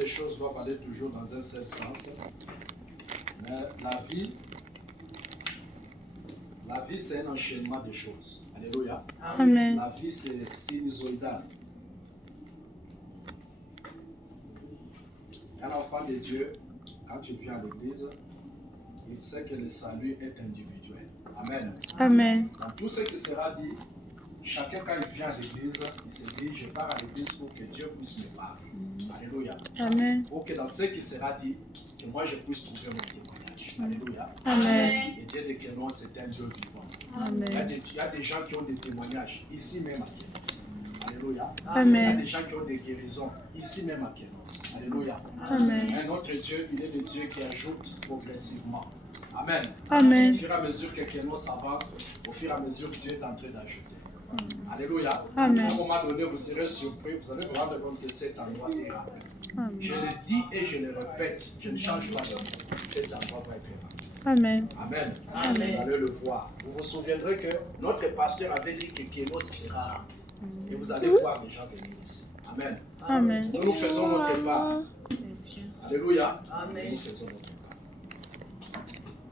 les choses doivent aller toujours dans un seul sens. Mais la vie, c'est un enchaînement de choses. Alléluia. Amen. La vie, c'est sinusoïdal. Un enfant de Dieu, quand tu viens à l'église, il sait que le salut est individuel. Amen. Amen. Dans tout ce qui sera dit, chacun quand il vient à l'église, il se dit, je pars à l'église pour que Dieu puisse me parler. Alléluia. Amen. Pour que dans ce qui sera dit, que moi je puisse trouver mon témoignage. Alléluia. Amen. Le Dieu de Kénon, c'est un Dieu vivant. Amen. Il y a des gens qui ont des témoignages, ici même à Kénos. Alléluia. Amen. Il y a des gens qui ont des guérisons, ici même à Kénos. Alléluia. Amen. Un autre Dieu, il est le Dieu qui ajoute progressivement. Amen. Amen. Au fur et à mesure que Kénos avance, au fur et à mesure que Dieu est en train d'ajouter. Alléluia. Amen. À un moment donné, vous serez surpris, vous allez vous rendre compte que cet endroit est rempli. Je le dis et je le répète, je ne change pas de mot. Cet endroit va être rempli. Amen. Amen. Amen. Vous allez le voir. Vous vous souviendrez que notre pasteur avait dit que Kénos sera rempli. Et vous allez voir les gens venir ici. Amen. Amen. Nous faisons notre part. Alléluia. Amen. Nous faisons notre part.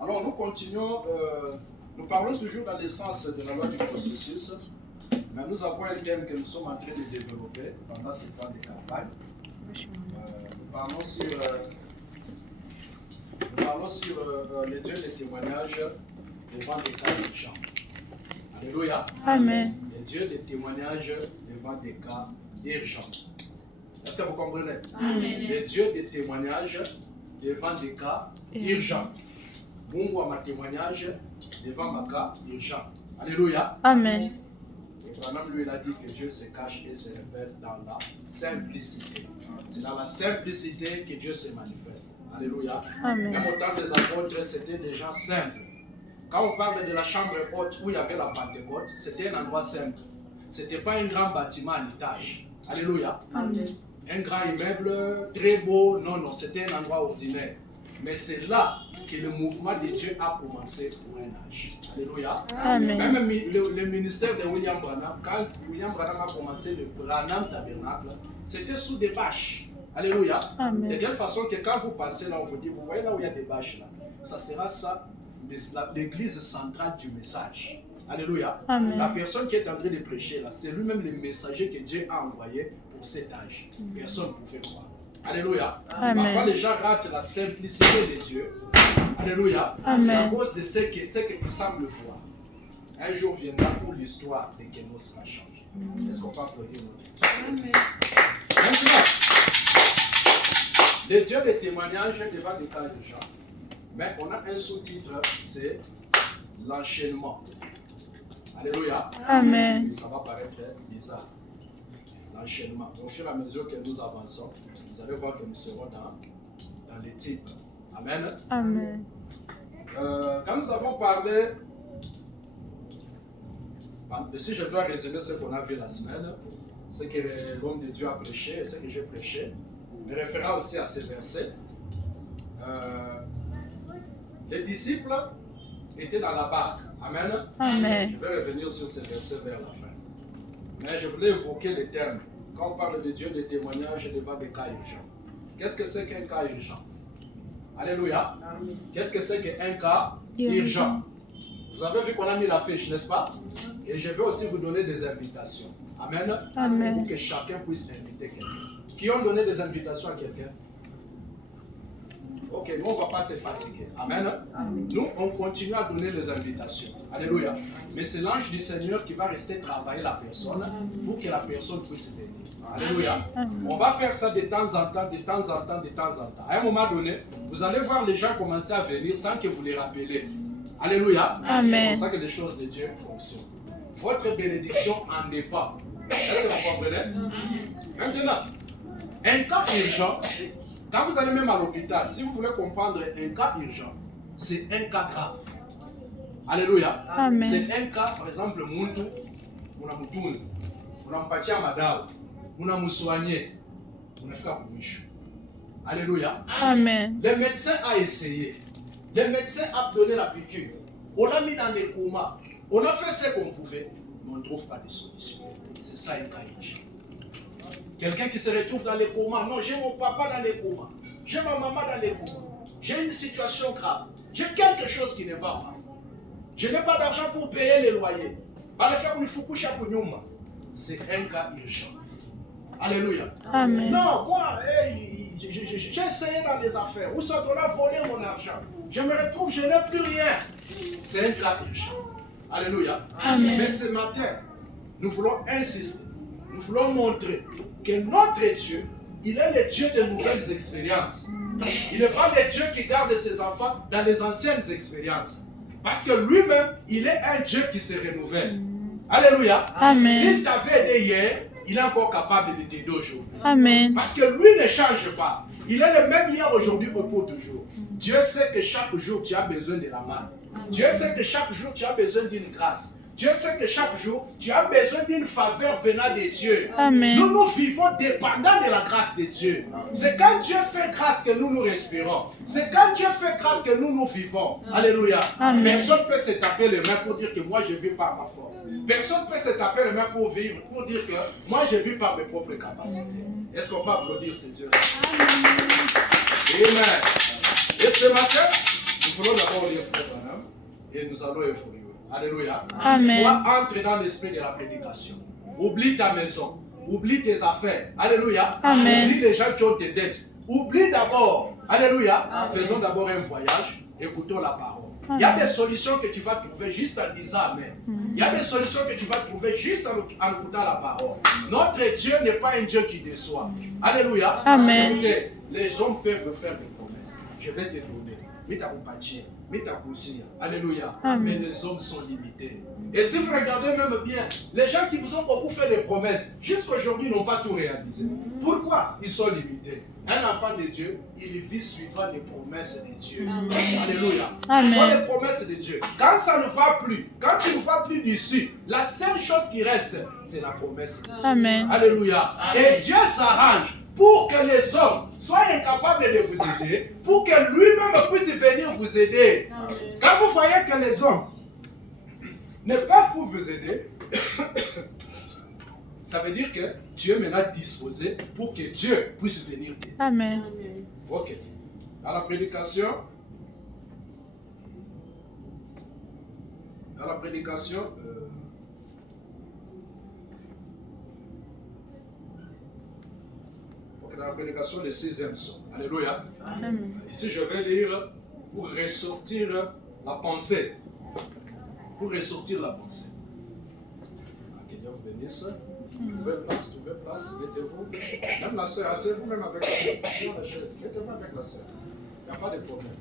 Alors nous continuons, nous parlons toujours dans l'essence de la loi du processus, mais nous avons un thème que nous sommes en train de développer pendant ces temps de campagne. Nous parlons sur le Dieu des témoignages devant des cas urgents. Alléluia. Amen. Le Dieu des témoignages devant des cas urgents. Est-ce que vous comprenez? Amen. Le Dieu des témoignages devant des cas urgents. Mungu a ma témoignage devant ma cas urgent. Alléluia. Amen. Et Branham lui il a dit que Dieu se cache et se révèle dans la simplicité. C'est dans la simplicité que Dieu se manifeste. Alléluia. Amen. Même au temps des apôtres, c'était des gens simples. Quand on parle de la chambre haute où il y avait la Pentecôte, c'était un endroit simple. Ce n'était pas un grand bâtiment à l'étage. Alléluia. Amen. Un grand immeuble très beau. Non, non, c'était un endroit ordinaire. Mais c'est là que le mouvement de Dieu a commencé pour un âge. Alléluia. Amen. Même le ministère de William Branham, quand William Branham a commencé le Branham Tabernacle, c'était sous des bâches. Alléluia. Amen. De telle façon que quand vous passez là, on vous dit, vous voyez là où il y a des bâches là, ça sera ça, l'église centrale du message. Alléluia. Amen. La personne qui est en train de prêcher là, c'est lui-même le messager que Dieu a envoyé pour cet âge. Personne ne pouvait croire. Alléluia. Amen. Parfois les gens ratent la simplicité de Dieu. Alléluia. Amen. C'est à cause de ce qu'ils semblent voir. Un jour viendra où l'histoire de Kénos sera changée. Est-ce qu'on peut applaudir notre Dieu? Maintenant, le Dieu des témoignages devant des cas de gens. Mais on a un sous-titre, c'est l'enchaînement. Alléluia. Amen. Et ça va paraître bizarre. L'enchaînement. Au fur et à mesure que nous avançons, vous allez voir que nous serons dans les types. Amen. Amen. Quand nous avons parlé, si je dois résumer ce qu'on a vu la semaine, ce que l'homme de Dieu a prêché et ce que j'ai prêché, me référant aussi à ces versets. Les disciples étaient dans la barque. Amen. Amen. Je vais revenir sur ces versets vers la fin. Mais je voulais évoquer les termes. Quand on parle de Dieu, des témoignages devant des cas urgents. Qu'est-ce que c'est qu'un cas urgent? Alléluia. Qu'est-ce que c'est qu'un cas urgent? Vous avez vu qu'on a mis l'affiche, n'est-ce pas? Et je vais aussi vous donner des invitations. Amen. Amen. Pour que chacun puisse inviter quelqu'un. Qui ont donné des invitations à quelqu'un? Ok, nous on ne va pas se fatiguer. Amen. Nous, on continue à donner des invitations. Alléluia. Mais c'est l'ange du Seigneur qui va rester travailler la personne pour que la personne puisse venir. Alléluia. On va faire ça de temps en temps, de temps en temps, de temps en temps. À un moment donné, vous allez voir les gens commencer à venir sans que vous les rappelez. Alléluia. Amen. C'est comme ça que les choses de Dieu fonctionnent. Votre bénédiction en dépend. Est-ce que vous comprenez? Maintenant, un cas urgent, quand vous allez même à l'hôpital, si vous voulez comprendre un cas urgent, c'est un cas grave. Alléluia. Amen. C'est un cas, par exemple, muntu, unamutunza, unampatia madawa, unamuswanye, unafika kumwisho. Alléluia. Amen. Le médecin a essayé. Le médecin a donné la piqûre. On l'a mis dans les comas. On a fait ce qu'on pouvait, mais on ne trouve pas de solution. C'est ça un cas urgent. Quelqu'un qui se retrouve dans les comas. Non, j'ai mon papa dans les comas. J'ai ma maman dans les comas. J'ai une situation grave. J'ai quelque chose qui ne va pas. Je n'ai pas d'argent pour payer les loyers. C'est un cas urgent. Alléluia. Amen. Non, moi, j'ai essayé dans les affaires. Ou soit on a volé mon argent. Je me retrouve, je n'ai plus rien. C'est un cas urgent. Alléluia. Amen. Mais ce matin, nous voulons insister. Nous voulons montrer que notre Dieu, il est le Dieu de nouvelles expériences. Il n'est pas le Dieu qui garde ses enfants dans les anciennes expériences. Parce que lui-même, il est un Dieu qui se renouvelle. Alléluia. Amen. S'il t'avait aidé hier, il est encore capable de t'aider aujourd'hui. Amen. Parce que lui ne change pas. Il est le même hier, aujourd'hui, au pour toujours. Dieu sait que chaque jour, tu as besoin de la main. Dieu sait que chaque jour, tu as besoin d'une grâce. Dieu sait que chaque jour, tu as besoin d'une faveur venant de Dieu. Amen. Nous vivons dépendant de la grâce de Dieu. C'est quand Dieu fait grâce que nous respirons. C'est quand Dieu fait grâce que nous vivons. Alléluia. Amen. Personne ne peut se taper les mains pour dire que moi je vis par ma force. Personne ne peut se taper les mains pour vivre, pour dire que moi je vis par mes propres capacités. Est-ce qu'on peut applaudir ce Dieu? Amen. Et ce matin, nous voulons d'abord lire Frère Branham et nous allons évoluer. Alléluia. Amen. Toi, entre dans l'esprit de la prédication. Oublie ta maison. Oublie tes affaires. Alléluia. Amen. Oublie les gens qui ont tes dettes. Oublie d'abord. Alléluia. Faisons d'abord un voyage. Écoutons la parole. Il y a des solutions que tu vas trouver juste en disant Amen. Il y a des solutions que tu vas trouver juste en écoutant la parole. Notre Dieu n'est pas un Dieu qui déçoit. Alléluia. Amen. Écoutez, les hommes peuvent faire des promesses. Je vais te donner. Alléluia. Amen. Mais les hommes sont limités. Et si vous regardez même bien, les gens qui vous ont beaucoup fait des promesses, jusqu'à aujourd'hui n'ont pas tout réalisé. Pourquoi? Ils sont limités. Un enfant de Dieu, il vit suivant les promesses de Dieu. Alléluia. Amen. Suivant les promesses de Dieu. Quand ça ne va plus, quand tu ne vas plus dessus, la seule chose qui reste, c'est la promesse de Dieu. Amen. Alléluia. Et Dieu s'arrange pour que les hommes soient incapables de vous aider, pour que lui-même puisse venir vous aider. Quand vous voyez que les hommes ne peuvent pas vous aider, ça veut dire que Dieu est maintenant disposé pour que Dieu puisse venir t'aider. Amen. Ok. Dans la prédication, dans la prédication, le 6e psaume. Alléluia. Amen. Ici, je vais lire pour ressortir la pensée. Pour ressortir la pensée. Que Dieu vous bénisse. Trouvez place, mettez-vous. Même la sœur, asseyez-vous même avec la sœur. Sur la chaise, mettez-vous avec la sœur. Il n'y a pas de problème.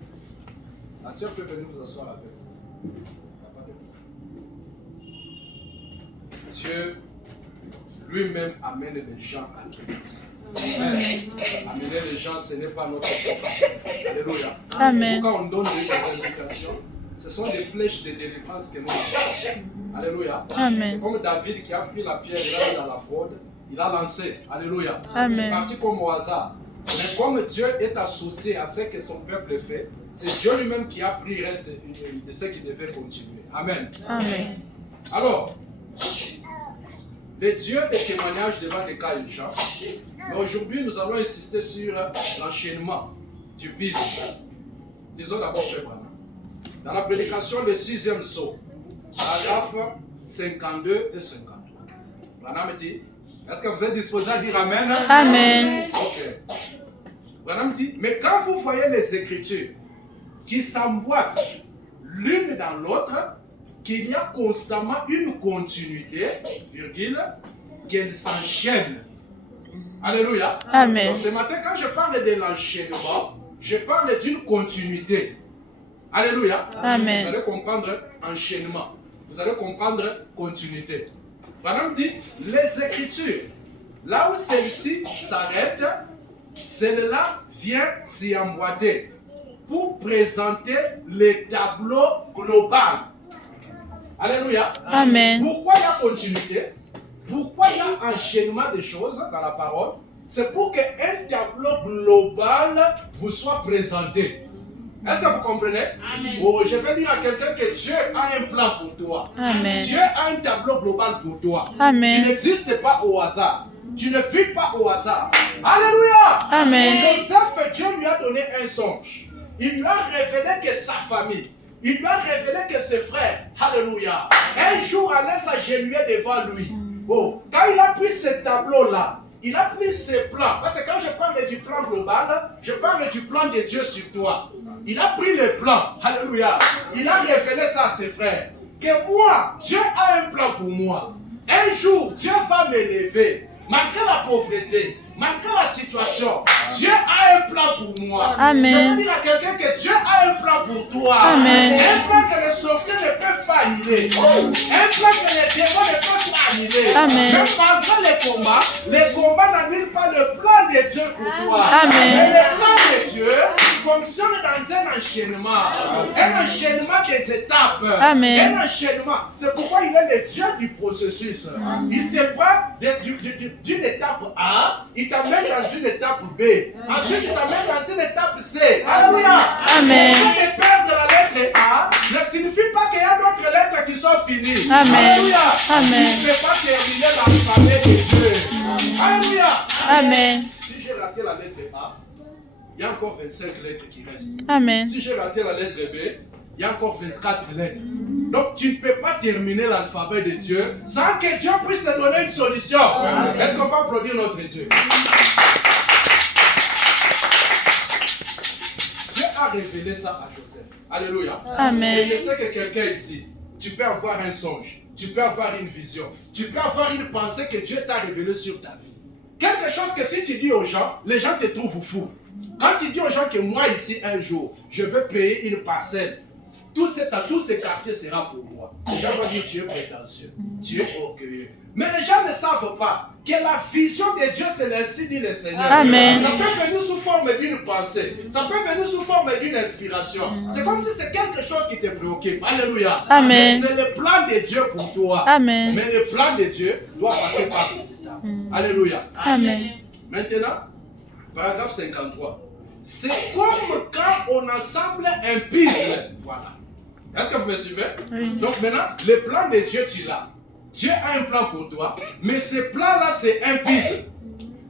La sœur peut venir vous asseoir avec vous. Il n'y a pas de problème. Dieu lui-même amène les gens à Christ. Amen. Amener les gens, ce n'est pas notre propre. Alléluia. Amen. Quand on donne des invitations, ce sont des flèches de délivrance que nous avons. Alléluia. Amen. C'est comme David qui a pris la pierre, il l'a mis dans la fraude, il a lancé. Alléluia. Amen. C'est parti comme au hasard. Mais comme Dieu est associé à ce que son peuple fait, c'est Dieu lui-même qui a pris le reste de ce qui devait continuer. Amen. Amen. Alors, le Dieu des témoignages devant des cas urgents. Mais aujourd'hui, nous allons insister sur l'enchaînement du business. Disons d'abord Frère Branham. Dans la prédication, le 6e psaume, paragraphe 52 et 53. Branham dit, est-ce que vous êtes disposé à dire Amen? Amen. Ok. Branham dit, mais quand vous voyez les Écritures qui s'emboîtent l'une dans l'autre, qu'il y a constamment une continuité, virgule, qu'elle s'enchaîne. Alléluia. Amen. Donc ce matin, quand je parle de l'enchaînement, je parle d'une continuité. Alléluia. Amen. Vous allez comprendre enchaînement. Vous allez comprendre continuité. Branham dit, les Écritures, là où celle-ci s'arrête, celle-là vient s'y emboîter pour présenter le tableau global. Alléluia. Amen. Pourquoi il y a continuité? Pourquoi il y a enchaînement des choses dans la parole? C'est pour qu'un tableau global vous soit présenté. Est-ce que vous comprenez? Amen. Oh, je vais dire à quelqu'un que Dieu a un plan pour toi. Amen. Dieu a un tableau global pour toi. Amen. Tu n'existes pas au hasard. Tu ne vis pas au hasard. Alléluia. Amen. Joseph, Dieu lui a donné un songe. Il lui a révélé que sa famille, il lui a révélé que ses frères, alléluia, un jour allaient s'agenouiller devant lui. Oh, quand il a pris ce tableau-là, il a pris ses plans. Parce que quand je parle du plan global, je parle du plan de Dieu sur toi. Il a pris les plans, alléluia. Il a révélé ça à ses frères. Que moi, Dieu a un plan pour moi. Un jour, Dieu va m'élever. Malgré la pauvreté, malgré la situation, Dieu a un plan pour moi. Amen. Je veux dire à quelqu'un que Dieu a un plan pour toi. Amen. Un plan que les sorciers ne peuvent pas annuler. Un plan que les démons ne peuvent pas annuler. Amen. Même malgré les combats n'annulent pas le plan de Dieu pour toi. Amen. Mais le plan de Dieu fonctionne dans un enchaînement. Un enchaînement des étapes. Amen. Un enchaînement. C'est pourquoi il est le Dieu du processus. Il te prend d'une étape A, il t'amène dans une étape B. Ensuite, il t'amène dans une étape C. Alléluia. Amen. Le fait de perdre la lettre A ne signifie pas qu'il y a d'autres lettres qui sont finies. Amen. Alléluia. Amen. Tu ne peux pas terminer l'alphabet de Dieu. Alléluia. Amen. Si j'ai raté la lettre A, il y a encore 25 lettres qui restent. Amen. Si j'ai raté la lettre B, il y a encore 24 lettres. Donc tu ne peux pas terminer l'alphabet de Dieu sans que Dieu puisse te donner une solution. Est-ce qu'on peut applaudir notre Dieu? Dieu a révélé ça à Joseph. Alléluia. Amen. Et je sais que quelqu'un ici, tu peux avoir un songe, tu peux avoir une vision, tu peux avoir une pensée que Dieu t'a révélée sur ta vie. Quelque chose que si tu dis aux gens, les gens te trouvent fou. Quand tu dis aux gens que moi ici un jour, je veux payer une parcelle, tout ce quartier sera pour moi. Les gens vont dire Dieu est prétentieux, Dieu est orgueilleux. Mais les gens ne savent pas que la vision de Dieu, c'est ainsi dit le Seigneur. Amen. Ça peut venir sous forme d'une pensée, ça peut venir sous forme d'une inspiration. C'est comme si c'est quelque chose qui te préoccupe. Alléluia. Amen. C'est le plan de Dieu pour toi. Amen. Mais le plan de Dieu doit passer par ces étapes. Alléluia. Amen. Maintenant, paragraphe 53. C'est comme quand on assemble un puzzle. Voilà. Est-ce que vous me suivez? Oui. Donc maintenant, le plan de Dieu, tu l'as. Dieu a un plan pour toi, mais ce plan-là, c'est un puzzle.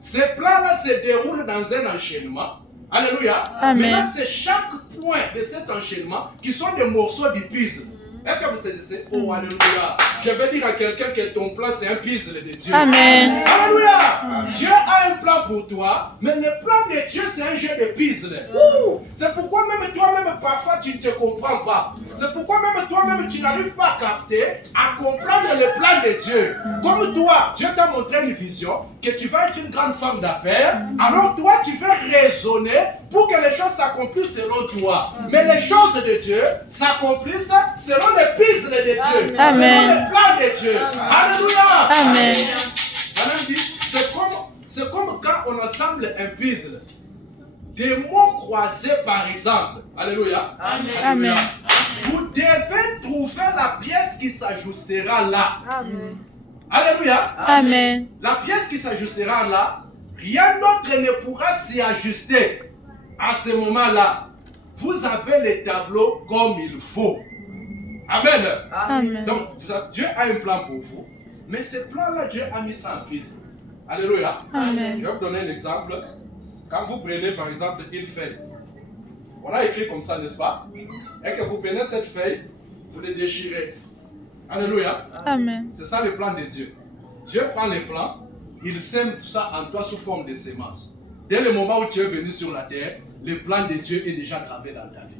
Ce plan-là se déroule dans un enchaînement. Alléluia. Amen. Maintenant, c'est chaque point de cet enchaînement qui sont des morceaux du puzzle. Est-ce que vous saisissez? Oh, alléluia. Je vais dire à quelqu'un que ton plan, c'est un puzzle de Dieu. Amen. Alléluia. Dieu a un plan pour toi, mais le plan de Dieu, c'est un jeu de puzzle. C'est pourquoi même toi-même, parfois, tu ne te comprends pas. C'est pourquoi même toi-même, tu n'arrives pas à capter, à comprendre le plan de Dieu. Comme toi, Dieu t'a montré une vision, que tu vas être une grande femme d'affaires. Alors toi, tu veux raisonner pour que les choses s'accomplissent selon toi. Mais les choses de Dieu s'accomplissent selon le puzzle de Dieu. Amen. Selon le plan de Dieu. Alléluia. Amen. Madame dit, c'est comme quand on assemble un puzzle. Des mots croisés par exemple. Alléluia. Amen. Vous devez trouver la pièce qui s'ajustera là. Amen. Alléluia. Amen. La pièce qui s'ajustera là, rien d'autre ne pourra s'y ajuster. À ce moment-là, vous avez les tableaux comme il faut. Amen. Amen. Donc, Dieu a un plan pour vous, mais ce plan-là, Dieu a mis ça en puzzle. Alléluia. Amen. Je vais vous donner un exemple. Quand vous prenez par exemple une feuille, on a écrit comme ça, n'est-ce pas? Et que vous prenez cette feuille, vous les déchirez. Alléluia. Amen. C'est ça le plan de Dieu. Dieu prend les plans, il sème ça en toi sous forme de sémence. Dès le moment où tu es venu sur la terre, le plan de Dieu est déjà gravé dans ta vie.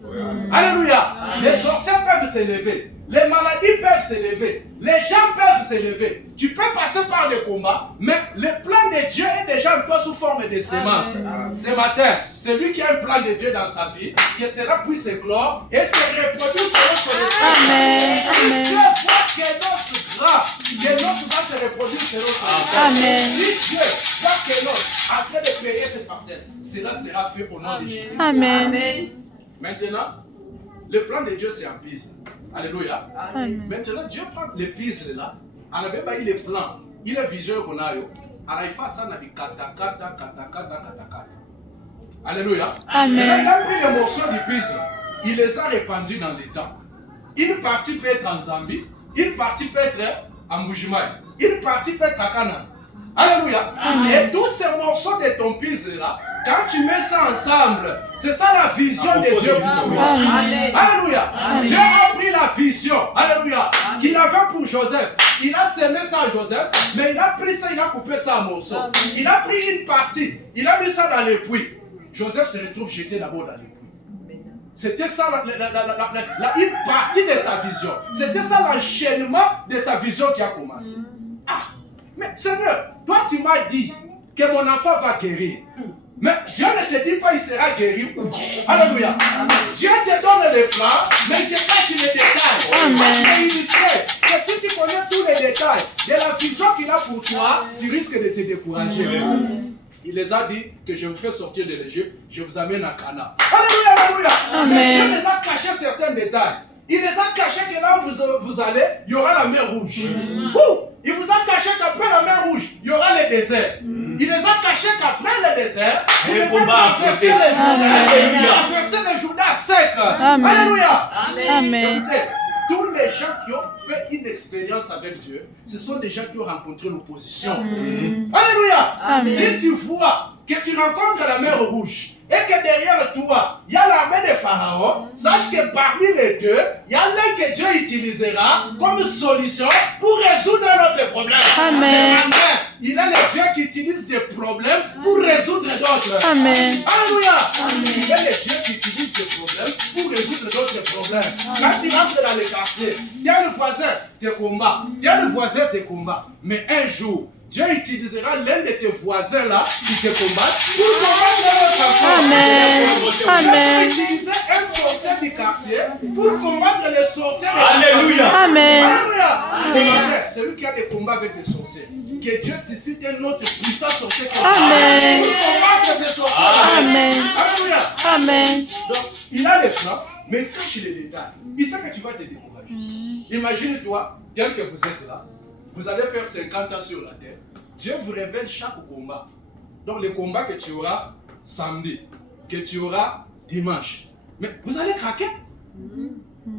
Alléluia. Les sorciers peuvent s'élever, les maladies peuvent s'élever, les gens peuvent s'élever. Tu peux passer par des combats, mais le plan de Dieu est déjà en toi sous forme de sémence. Ce matin, c'est lui qui a un plan de Dieu dans sa vie, que cela puisse éclore et se reproduire selon son esprit. Amen. Amen. Dieu voit que notre gras, que notre va se reproduire selon son esprit. Amen. Si Dieu voit que notre, après de payer cette parcelle, cela sera fait au nom de Jésus. Amen. Maintenant, le plan de Dieu c'est un puzzle. Alléluia. Amen. Maintenant, Dieu prend les puzzles là, on a même il est plan, il est vision qu'on a yo, alors il fait ça dans des kata. Alléluia. Amen. Maintenant, il a pris les morceaux du puzzle, il les a répandus dans les temps. Une partie peut être en Zambie, une partie peut être en Mbujimaï, une partie peut être à Canaan. Alléluia. Et tous ces morceaux de ton puzzle-là, quand tu mets ça ensemble, c'est ça la vision de Dieu pour toi. Alléluia. Dieu a pris la vision, alléluia, qu'il avait pour Joseph. Il a semé ça à Joseph, mais il a pris ça, il a coupé ça en morceaux. Il a pris une partie, il a mis ça dans les puits. Joseph se retrouve jeté d'abord dans les puits. C'était ça une partie de sa vision. C'était ça l'enchaînement de sa vision qui a commencé. Ah, mais Seigneur, toi tu m'as dit que mon enfant va guérir. Mais Dieu ne te dit pas il sera guéri. Alléluia. Dieu te donne les plans, mais il te cache les détails. Amen. Et il sait que si tu connais tous les détails de la vision qu'il a pour toi, tu risques de te décourager. Il les a dit que je vous fais sortir de l'Égypte, je vous amène à Canaan. Alléluia, alléluia. Amen. Mais Dieu les a cachés certains détails. Il les a cachés que là où vous allez, il y aura la mer rouge. Il vous a caché qu'après la mer rouge, il y aura le désert. Il les a cachés qu'après le désert, vous devez traverser les Jourdain sec. Alléluia. Amen. Écoutez, tous les gens qui ont fait une expérience avec Dieu, ce sont des gens qui ont rencontré l'opposition. Alléluia. Amen. Si tu vois que tu rencontres la mer rouge et que derrière toi, il y a l'armée de Pharaon, sache que parmi les deux, il y a l'un que Dieu utilisera comme solution pour résoudre notre problème. Amen. Il est le Dieu qui utilise des problèmes pour résoudre d'autres. Amen. Alléluia. Il est le Dieu qui utilise des problèmes pour résoudre d'autres problèmes. Quand tu rentres dans les quartiers, tu as le voisin, tes combats. Tu as le voisin, tes combats. Mais un jour, Dieu utilisera l'un de tes voisins là qui te combattent pour combattre notre enfant. Amen. Amen. Dieu va utiliser un sorcier du quartier pour combattre les sorciers. Alléluia. Amen. Alléluia. C'est lui qui a des combats avec les sorciers. Que Dieu suscite un autre puissant sorcier Amen. pour combattre ces sorciers. Amen. Alléluia. Amen. Donc, il a les plans, mais il cache les détails. Il sait que tu vas te décourager. Imagine-toi, tel que vous êtes là, vous allez faire 50 ans sur la terre. Dieu vous révèle chaque combat. Donc, les combats que tu auras samedi, que tu auras dimanche. Mais vous allez craquer.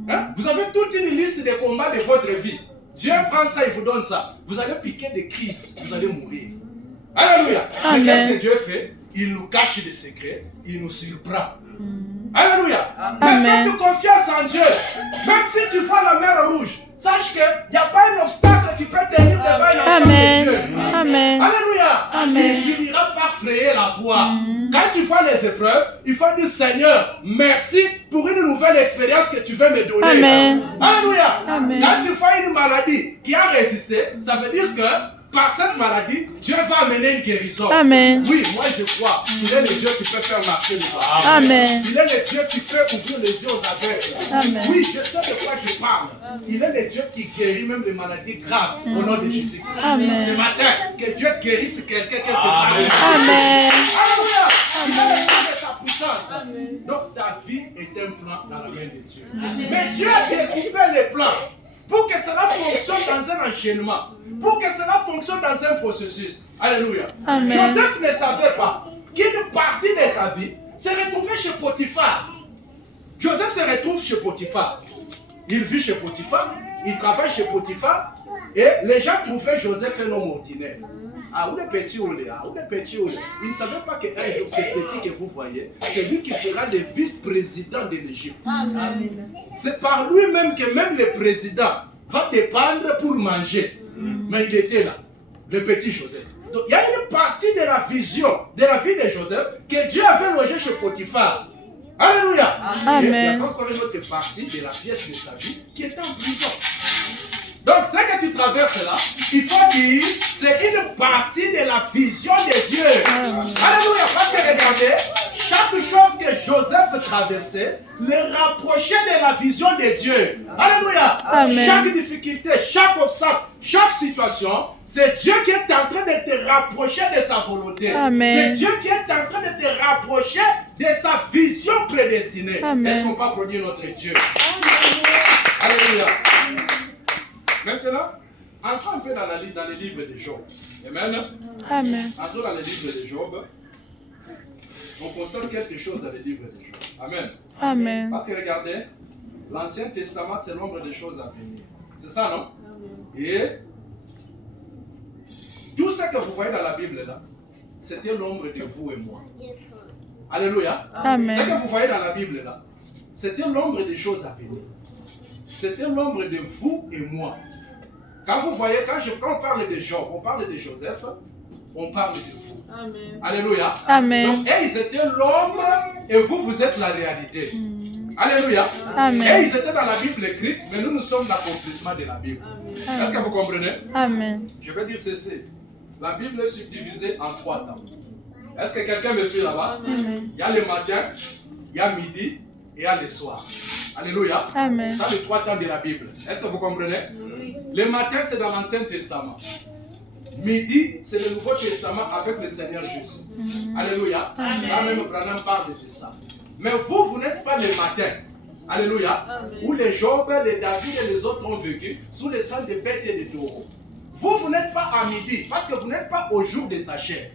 Hein? Vous avez toute une liste de combats de votre vie. Dieu prend ça, il vous donne ça. Vous allez piquer des crises, vous allez mourir. Alléluia. Mais qu'est-ce que Dieu fait? Il nous cache des secrets, il nous surprend. Alléluia. Mais faites confiance en Dieu. Même si tu vois la mer rouge, sache qu'il n'y a pas un obstacle qui peut tenir devant l'enfant de Dieu. Amen. Alléluia. Amen. Il finira par frayer la voie. Quand tu vois les épreuves, il faut dire Seigneur, merci pour une nouvelle expérience que tu veux me donner. Amen. Alléluia. Amen. Quand tu vois une maladie qui a résisté, ça veut dire que par cette maladie, Dieu va amener une guérison. Amen. Oui, moi je crois. Il est le Dieu qui peut faire marcher les gens. Amen. Il est le Dieu qui peut ouvrir les yeux aux aveugles. Amen. Oui, je sais de quoi je parle. Il est le Dieu qui guérit même les maladies graves au nom de Jésus. Amen. Ce matin, que Dieu guérisse quelqu'un quelque part. Amen. Alléluia. Il est le Dieu de sa puissance. Donc ta vie est un plan dans la main de Dieu. Mais Dieu a découpé les plans pour que cela fonctionne dans un enchaînement, pour que cela fonctionne dans un processus. Alléluia. Amen. Joseph ne savait pas qu'une partie de sa vie se retrouvait chez Potiphar. Joseph se retrouve chez Potiphar. Il vit chez Potiphar, il travaille chez Potiphar, et les gens trouvaient Joseph un homme ordinaire. Ah, où le petit Olé, ah, où le petit Olé. Il ne savait pas qu'un jour, ce petit que vous voyez, c'est lui qui sera le vice-président de l'Égypte. C'est par lui-même que même le président va dépendre pour manger. Mais il était là, le petit Joseph. Donc il y a une partie de la vision, de la vie de Joseph, que Dieu avait logé chez Potiphar. Alléluia. Amen. Et il y a encore une autre partie de la pièce de sa vie qui est en prison. Donc, ce que tu traverses là, il faut dire, c'est une partie de la vision de Dieu. Alléluia. Parce que regardez, chaque chose que Joseph traversait le rapprochait de la vision de Dieu. Alléluia. Amen. Chaque difficulté, chaque obstacle, chaque situation, c'est Dieu qui est en train de te rapprocher de sa volonté. Amen. C'est Dieu qui est en train de te rapprocher de sa vision prédestinée. Amen. Est-ce qu'on peut applaudir notre Dieu? Alléluia. Maintenant, entrons un peu dans les livres de Job. Amen. Amen. Entrons dans les livres de Job. On constate quelque chose dans les livres de Job. Amen. Amen. Parce que regardez, l'Ancien Testament, c'est l'ombre des choses à venir. C'est ça, non? Et tout ce ce que vous voyez dans la Bible là, c'était l'ombre de vous et moi. Alléluia. Amen. Ce que vous voyez dans la Bible là, c'était l'ombre des choses à venir. C'était l'ombre de vous et moi. Quand vous voyez, quand on parle de Job, on parle de Joseph, on parle de vous. Amen. Alléluia. Amen. Donc, ils étaient l'ombre et vous, vous êtes la réalité. Alléluia. Amen. Et ils étaient dans la Bible écrite, mais nous, nous sommes l'accomplissement de la Bible. Est-ce que vous comprenez? Amen. Je vais dire ceci. La Bible est subdivisée en 3 temps. Est-ce que quelqu'un me suit là-bas? Amen. Il y a le matin, il y a midi et il y a le soir. Alléluia. Amen. C'est les 3 temps de la Bible. Est-ce que vous comprenez? Oui. Le matin, c'est dans l'Ancien Testament. Midi, c'est le Nouveau Testament avec le Seigneur Jésus. Alléluia. Ça même Branham parle de ça. Mais vous, vous n'êtes pas le matin. Alléluia. Amen. Où les Job, les David et les autres ont vécu sous le sang de bêtes et de taureaux. Vous, vous n'êtes pas à midi parce que vous n'êtes pas au jour de sa chair.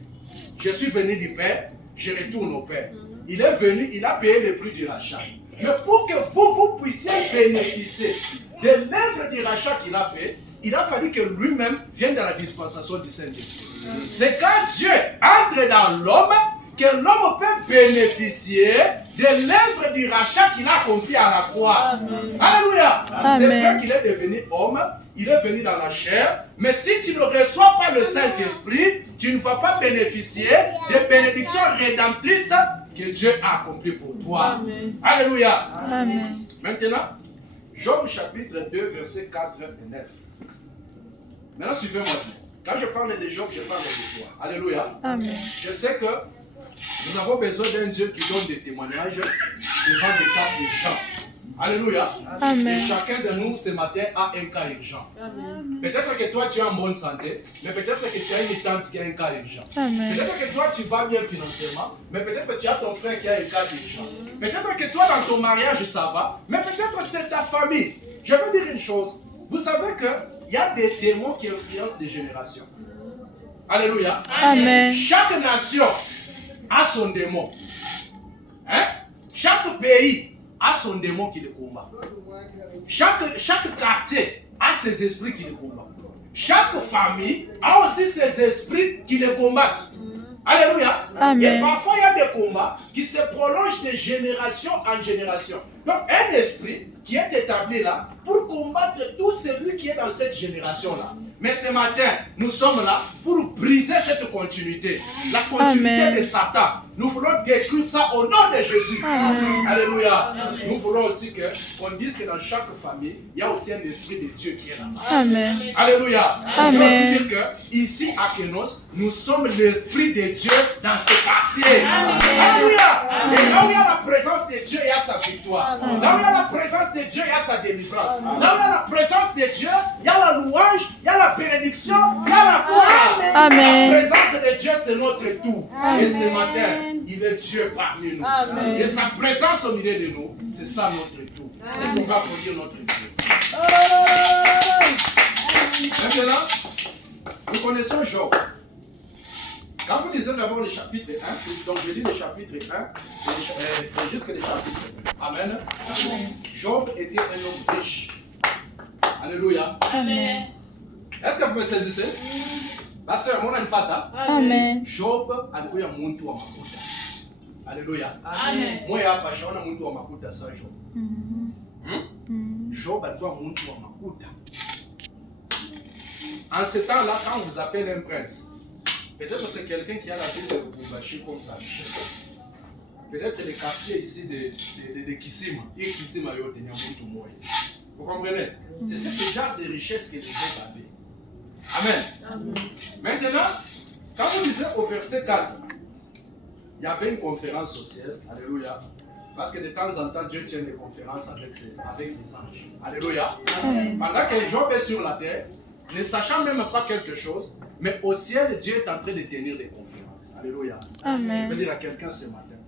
Je suis venu du Père, je retourne au Père. Il est venu, il a payé le prix du rachat. Mais pour que vous puissiez bénéficier de l'œuvre du rachat qu'il a fait, il a fallu que lui-même vienne dans la dispensation du Saint-Esprit. C'est quand Dieu entre dans l'homme que l'homme peut bénéficier de l'œuvre du rachat qu'il a accompli à la croix. Amen. Alléluia. Amen. C'est vrai qu'il est devenu homme, il est venu dans la chair, mais si tu ne reçois pas le Saint-Esprit, tu ne vas pas bénéficier des bénédictions rédemptrices que Dieu a accomplies pour toi. Amen. Alléluia. Amen. Maintenant, Job chapitre 2, versets 4 et 9. Maintenant, suivez-moi. Quand je parle de Job, je parle de toi. Alléluia. Amen. Je sais que nous avons besoin d'un Dieu qui donne des témoignages devant des cas urgents. Alléluia. Amen. Et chacun de nous ce matin a un cas urgent. Amen. Peut-être que toi tu es en bonne santé, mais peut-être que tu as une tante qui a un cas urgent. Amen. Peut-être que toi tu vas bien financièrement, mais peut-être que tu as ton frère qui a un cas urgent. Peut-être que toi dans ton mariage ça va, mais peut-être que c'est ta famille. Je veux dire une chose. Vous savez qu'il y a des démons qui influencent des générations. Alléluia. Amen. Chaque nation a son démon. Hein? Chaque pays a son démon qui le combat. Chaque quartier a ses esprits qui le combattent. Chaque famille a aussi ses esprits qui le combattent. Alléluia. Amen. Et parfois il y a des combats qui se prolongent de génération en génération. Donc un esprit qui est établi là pour combattre tout celui qui est dans cette génération-là. Mais ce matin, nous sommes là pour briser cette continuité. La continuité Amen. de Satan. Nous voulons détruire ça au nom de Jésus. Amen. Alléluia. Amen. Nous voulons aussi qu'on dise que dans chaque famille, il y a aussi un esprit de Dieu qui est là. Amen. Alléluia. Amen. Je veux aussi dire que ici à Kenos, nous sommes l'esprit de Dieu dans ce quartier. Alléluia. Et là où il y a la présence de Dieu, il y a sa victoire. Là où il y a la présence de Dieu, il y a sa délivrance. Là où il y a la présence de Dieu, il y a la louange, il y a la bénédiction, il y a la gloire. Amen. La présence de Dieu, c'est notre tout. Amen. Et ce matin, il est Dieu parmi nous. Amen. Et sa présence au milieu de nous, c'est ça notre tout. Est-ce qu'on va produire notre Dieu? Maintenant, nous connaissons Job. Quand vous lisez d'abord le chapitre 1, donc je lis le chapitre 1 jusqu'à le chapitre 1. Amen. Job était un homme riche. Alléluia. Amen. Est-ce que vous me saisissez? La sœur, mon enfant, Amen. Job alikuwa muntu wa makuta. Alléluia. Amen. Moi hapa shaona muntu wa makuta sa Job. Mhm. Job alikuwa muntu wa makuta. En ce temps-là, quand on vous appelle un prince, peut-être que c'est quelqu'un qui a la ville de Lubumbashi comme ça. Peut-être les quartiers ici de Kisima. Et Kisima yote ni muntu moya. Vous comprenez? C'était ce genre de richesse que les gens avaient. Amen. Amen. Maintenant, quand vous lisez au verset 4, il y avait une conférence au ciel. Alléluia. Parce que de temps en temps, Dieu tient des conférences avec les anges. Alléluia. Amen. Pendant que Job est sur la terre, ne sachant même pas quelque chose, mais au ciel, Dieu est en train de tenir des conférences. Alléluia. Je veux Amen. dire à quelqu'un ce matin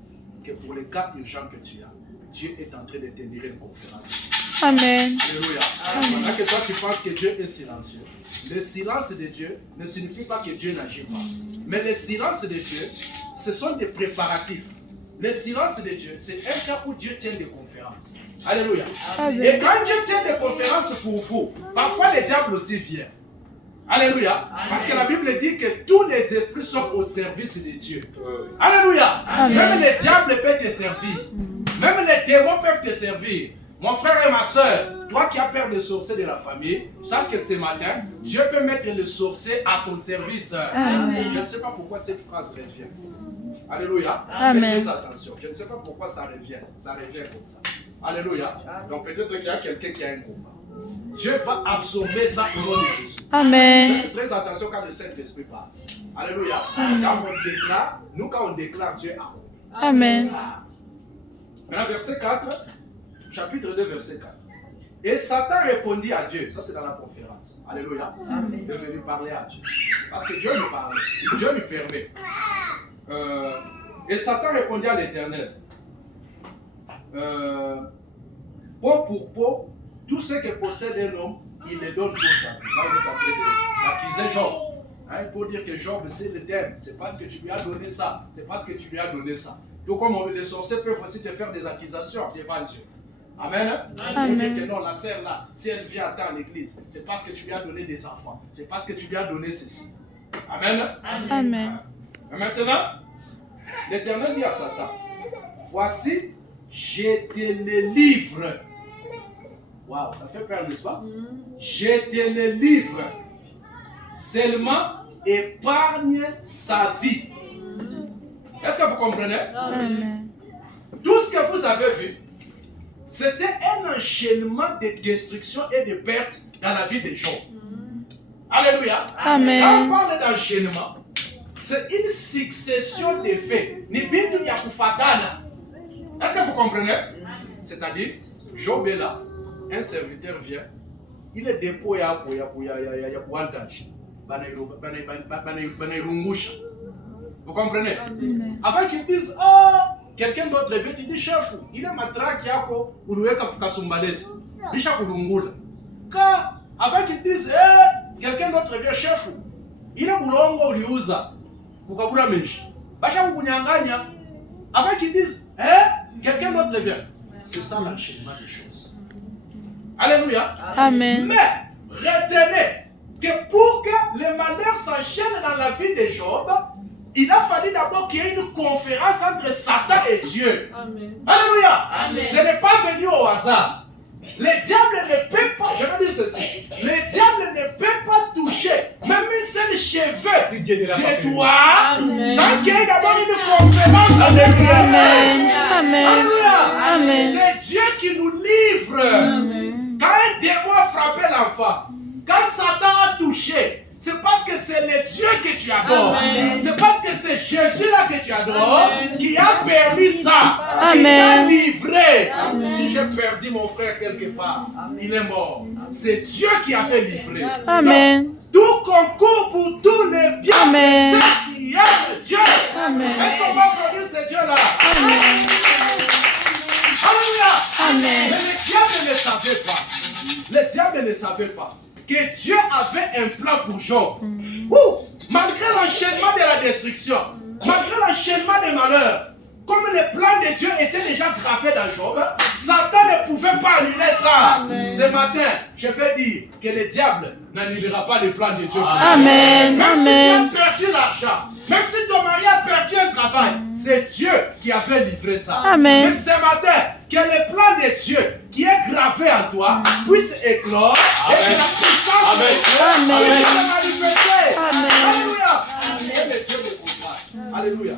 que pour les cas urgents que tu as, Dieu est en train de tenir une conférence. Amen. Alléluia. Pendant que toi tu penses que Dieu est silencieux, le silence de Dieu ne signifie pas que Dieu n'agit pas. Mais le silence de Dieu, ce sont des préparatifs. Le silence de Dieu, c'est un cas où Dieu tient des conférences. Alléluia. Amen. Et quand Dieu tient des conférences pour vous, parfois le diable aussi vient. Alléluia. Parce que la Bible dit que tous les esprits sont au service de Dieu. Alléluia. Amen. Même les diables peuvent te servir. Même les démons peuvent te servir. Mon frère et ma soeur, toi qui as peur des sorciers de la famille, sache que ce matin, Dieu peut mettre le sorcier à ton service. Amen. Je ne sais pas pourquoi cette phrase revient. Alléluia. Amen. Faites attention. Je ne sais pas pourquoi ça revient. Ça revient comme ça. Alléluia. Donc peut-être qu'il y a quelqu'un qui a un combat. Dieu va absorber ça au nom de Jésus. Amen. Faites très attention quand le Saint-Esprit parle. Alléluia. Amen. Quand on déclare, Dieu accomplit. Amen. Maintenant, verset 4, chapitre 2, verset 4. Et Satan répondit à Dieu. Ça, c'est dans la conférence. Alléluia. Amen. Il est venu parler à Dieu. Parce que Dieu lui parle. Dieu lui permet. Et Satan répondit à l'Éternel. Peau pour peau, tout ce que possède un homme, il le donne pour ça. Là, on est en train d'accuser Job. Hein, pour dire que Job, c'est le thème. C'est parce que tu lui as donné ça. C'est parce que tu lui as donné ça. Tout comme les sorciers peuvent aussi te faire des accusations devant Dieu. Amen. Amen. Pour dire que non, la sœur là, si elle vient à l'église, c'est parce que tu lui as donné des enfants. C'est parce que tu lui as donné ceci. Amen. Amen. Et maintenant, l'Éternel dit à Satan, voici, je te le livre. Waouh, ça fait peur, n'est-ce pas? Je te le livre. Seulement, épargne sa vie. Est-ce que vous comprenez? Amen. Tout ce que vous avez vu, c'était un enchaînement de destruction et de perte dans la vie des gens. Alléluia. Amen. Quand on parle d'enchaînement, c'est une succession de faits. Ni bindu ya kufatana. Est-ce que vous comprenez? C'est-à-dire, Job est là, un serviteur vient, il est dépôt ya kuantaji. Vous comprenez? Amen. Avant qu'ils disent, oh, quelqu'un d'autre vient, il dit, chef, il est matraki yako, uruweka kukasumbalezi. Bisha kulungula. Quand, avant qu'ils disent, quelqu'un d'autre vient, chef, il est bulongo uliuza, kukabula meshi. Basha kukunyanganya. Avant qu'ils disent, quelqu'un d'autre vient. C'est ça l'enchaînement des choses. Alléluia. Amen. Mais, retenez que pour que le malheur s'enchaîne dans la vie de Job, il a fallu d'abord qu'il y ait une conférence entre Satan et Dieu. Amen. Alléluia. Amen. Ce n'est pas venu au hasard. Le diable ne peut pas, je veux dire ceci, le diable ne peut pas toucher même une seule cheveux de toi Amen. sans qu'il y ait d'abord une conférence avec lui. Amen. Amen. Alléluia. Amen. C'est Dieu qui nous livre. Amen. Quand un démon a frappé l'enfant, quand Satan a touché, c'est parce que c'est le Dieu que tu adores. Amen. C'est parce que c'est Jésus-là que tu adores qui a permis ça. Qui Amen. t'a livré. Amen. Si j'ai perdu mon frère quelque part, il est mort. C'est Dieu qui avait livré. Amen. Donc, tout concourt pour tous les biens Amen. de ceux qui aiment Dieu. Amen. Est-ce qu'on va applaudir ce Dieu-là? Amen. Alléluia. Amen. Mais le diable ne savait pas. Le diable ne savait pas que Dieu avait un plan pour Job. Ouh, malgré l'enchaînement de la destruction, malgré l'enchaînement des malheurs, comme le plan de Dieu était déjà gravé dans Job, Satan ne pouvait pas annuler ça. Amen. Ce matin, je vais dire que le diable n'annulera pas le plan de Dieu. Amen. Même Amen. si tu as perdu l'argent, même si ton mari a perdu un travail, c'est Dieu qui avait livré ça. Amen. Mais ce matin, que le plan de Dieu qui est gravé en toi puisse éclore et que la puissance de Dieu Amen. puisse se manifester. Amen. Alléluia. Il est le Dieu de contrat. Alléluia.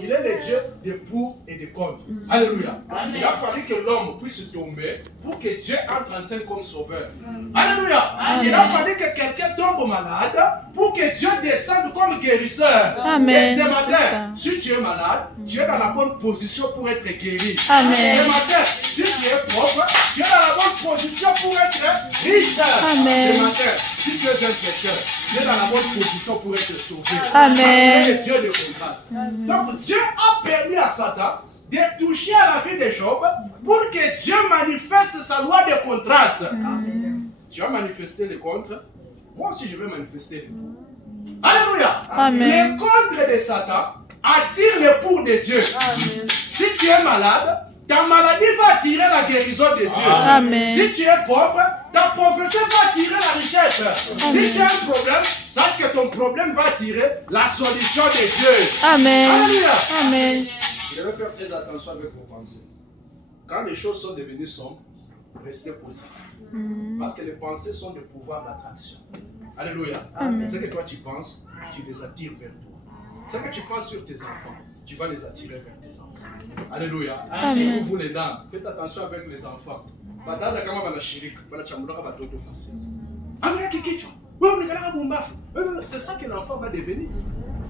Il est le Dieu de pour et de contre. Alléluia. Il a fallu que l'homme puisse tomber pour que Dieu entre en scène comme sauveur. Alléluia. Il a fallu que quelqu'un tombe malade pour que Dieu descende comme guérisseur. Amen. Et ce C'est matin, ça. si tu es malade, tu es dans la bonne position pour être guéri. Amen. Ce matin, si tu es pauvre, tu es dans la bonne position pour être riche. Amen. Ce matin, si tu es un pécheur, tu es dans la bonne position pour être sauvé. Amen. C'est Dieu de contraste. Donc Dieu a permis à Satan de toucher à la vie de Job pour que Dieu manifeste sa loi de contraste. Tu as manifesté le contre, moi aussi je vais manifester le pour. Alléluia. Amen. Le contre de Satan attire le pour de Dieu. Si tu es malade, ta maladie va attirer la guérison de Dieu. Amen. Si tu es pauvre, ta pauvreté va attirer la richesse. Si tu as un problème, sache que ton problème va attirer la solution de Dieu. Amen. Alléluia. Amen. Vous devez faire très attention avec vos pensées. Quand les choses sont devenues sombres, restez positif. Parce que les pensées sont des pouvoirs d'attraction. Alléluia. Amen. Ce que toi tu penses, tu les attires vers toi. Ce que tu penses sur tes enfants, tu vas les attirer vers tes enfants. Alléluia. Amen. Vous les dames, faites attention avec les enfants. C'est ça que l'enfant va devenir.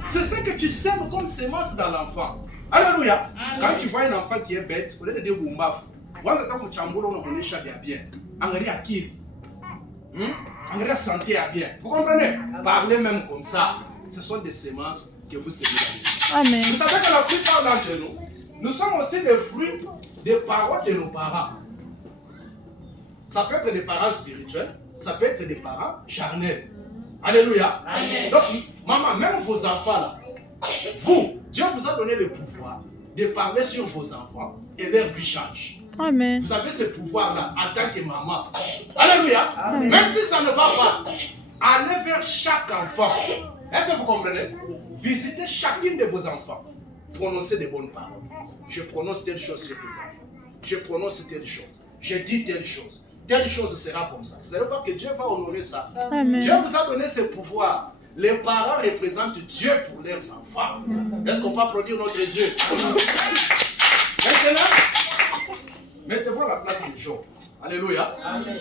C'est ça que tu sèmes comme sémence dans l'enfant. Alléluia. Quand tu vois un enfant qui est bête, au lieu de dire Boumbafu, santé à bien. Vous comprenez? Parlez même comme ça. Ce sont des semences que vous sémez dans les Amen. Vous savez que la plupart d'entre nous sommes aussi les fruits des paroles de nos parents. Ça peut être des parents spirituels, ça peut être des parents charnels. Alléluia. Amen. Donc, maman, même vos enfants là, vous, Dieu vous a donné le pouvoir de parler sur vos enfants et leur vie change. Amen. Vous avez ce pouvoir-là en tant que maman. Alléluia. Amen. Même si ça ne va pas, allez vers chaque enfant. Est-ce que vous comprenez? Visitez chacune de vos enfants. Prononcez des bonnes paroles. Je prononce telle chose sur tes enfants. Je prononce telle chose. Je dis telle chose. Telle chose sera comme ça. Vous allez voir que Dieu va honorer ça. Amen. Dieu vous a donné ce pouvoir. Les parents représentent Dieu pour leurs enfants. Est-ce qu'on peut applaudir notre Dieu? Maintenant, mettez-vous à la place des gens. Alléluia. Amen.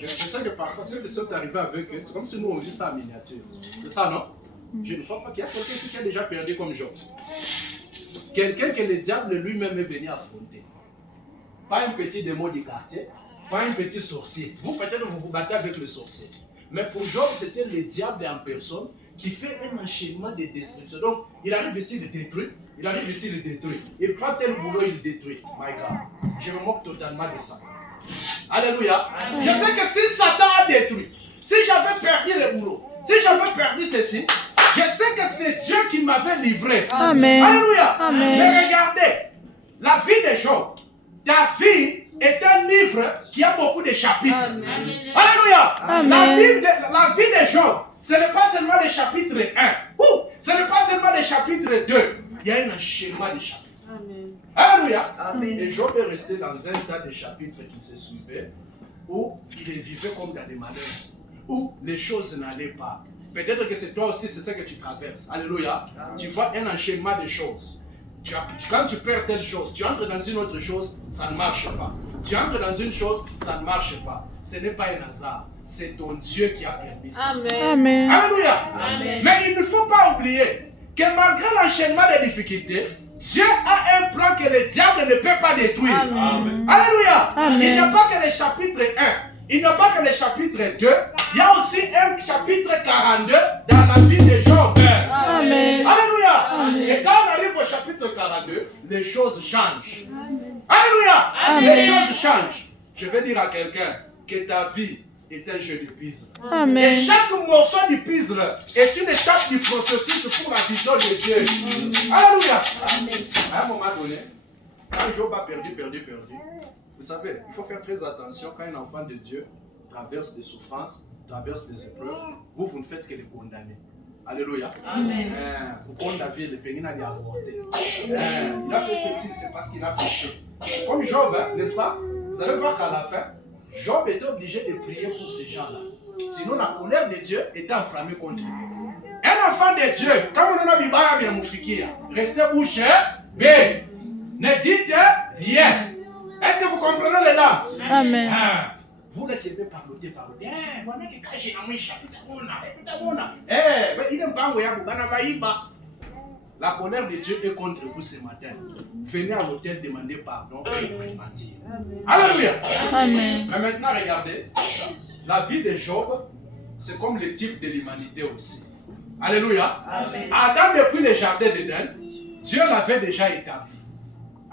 Je sais que parfois, ceux qui sont arrivés avec eux, c'est comme si nous on vit ça en miniature. C'est ça, non? Je ne crois pas qu'il y a quelqu'un qui a déjà perdu comme Job. Quelqu'un que le diable lui-même est venu affronter. Pas un petit démon du quartier, pas un petit sorcier. Vous, peut-être, vous vous battez avec le sorcier. Mais pour Job, c'était le diable en personne qui fait un enchaînement de destruction. Donc, il arrive ici, il détruit. Il arrive ici, il détruit. Il prend tel boulot, il détruit. My God. Je me moque totalement de ça. Alléluia. Amen. Je sais que si Satan a détruit, si j'avais perdu le boulot, si j'avais perdu ceci, je sais que c'est Dieu qui m'avait livré. Amen. Alléluia. Amen. Mais regardez, la vie de Job, ta vie est un livre qui a beaucoup de chapitres. Amen. Alléluia. Amen. La vie de Job, ce n'est pas seulement le chapitre 1. Ce n'est pas seulement le chapitre 2. Il y a un enchaînement de chapitres. Amen. Alléluia. Amen. Et Job est resté dans un tas de chapitres qui se suivaient, où il vivait comme dans des malheurs, où les choses n'allaient pas. Peut-être que c'est toi aussi, c'est ça que tu traverses. Alléluia. Amen. Tu vois un enchaînement de choses. Quand tu perds telle chose, tu entres dans une autre chose, ça ne marche pas. Tu entres dans une chose, ça ne marche pas. Ce n'est pas un hasard. C'est ton Dieu qui a permis ça. Amen. Amen. Alléluia. Amen. Mais il ne faut pas oublier que malgré l'enchaînement des difficultés, Dieu a un plan que le diable ne peut pas détruire. Amen. Alléluia. Amen. Il n'y a pas que le chapitre 1. Il n'y a pas que le chapitre 2. Il y a aussi un chapitre 42 dans la vie de Job. Amen. Alléluia. Amen. Et quand on arrive au chapitre 42, les choses changent. Amen. Alléluia. Amen. Les choses changent. Je vais dire à quelqu'un que ta vie est un jeu de puzzle. Amen. Et chaque morceau du puzzle est une étape du processus pour la vision de Dieu. Alléluia. À un moment donné, quand Job a perdu, vous savez, il faut faire très attention quand un enfant de Dieu traverse des souffrances, traverse des épreuves, vous ne faites que les condamner. Alléluia. Amen. Vous condamnez le pénis à avorter. Il a fait ceci, c'est parce qu'il a péché. Comme Job, n'est-ce pas? Vous allez voir qu'à la fin, Job était obligé de prier pour ces gens-là. Sinon, la colère de Dieu était enflammée contre lui. Un enfant de Dieu, quand on a bibaya bien moufikia, restez bouché, bé. Ne dites rien. Est-ce que vous comprenez les dames? Amen. Vous qui aimez parler. La colère de Dieu est contre vous ce matin. Venez à l'hôtel demander pardon et vous mentir. Alléluia. Amen. Mais maintenant, regardez. La vie de Job, c'est comme le type de l'humanité aussi. Alléluia. Amen. Adam, depuis le jardin d'Éden, Dieu l'avait déjà établi.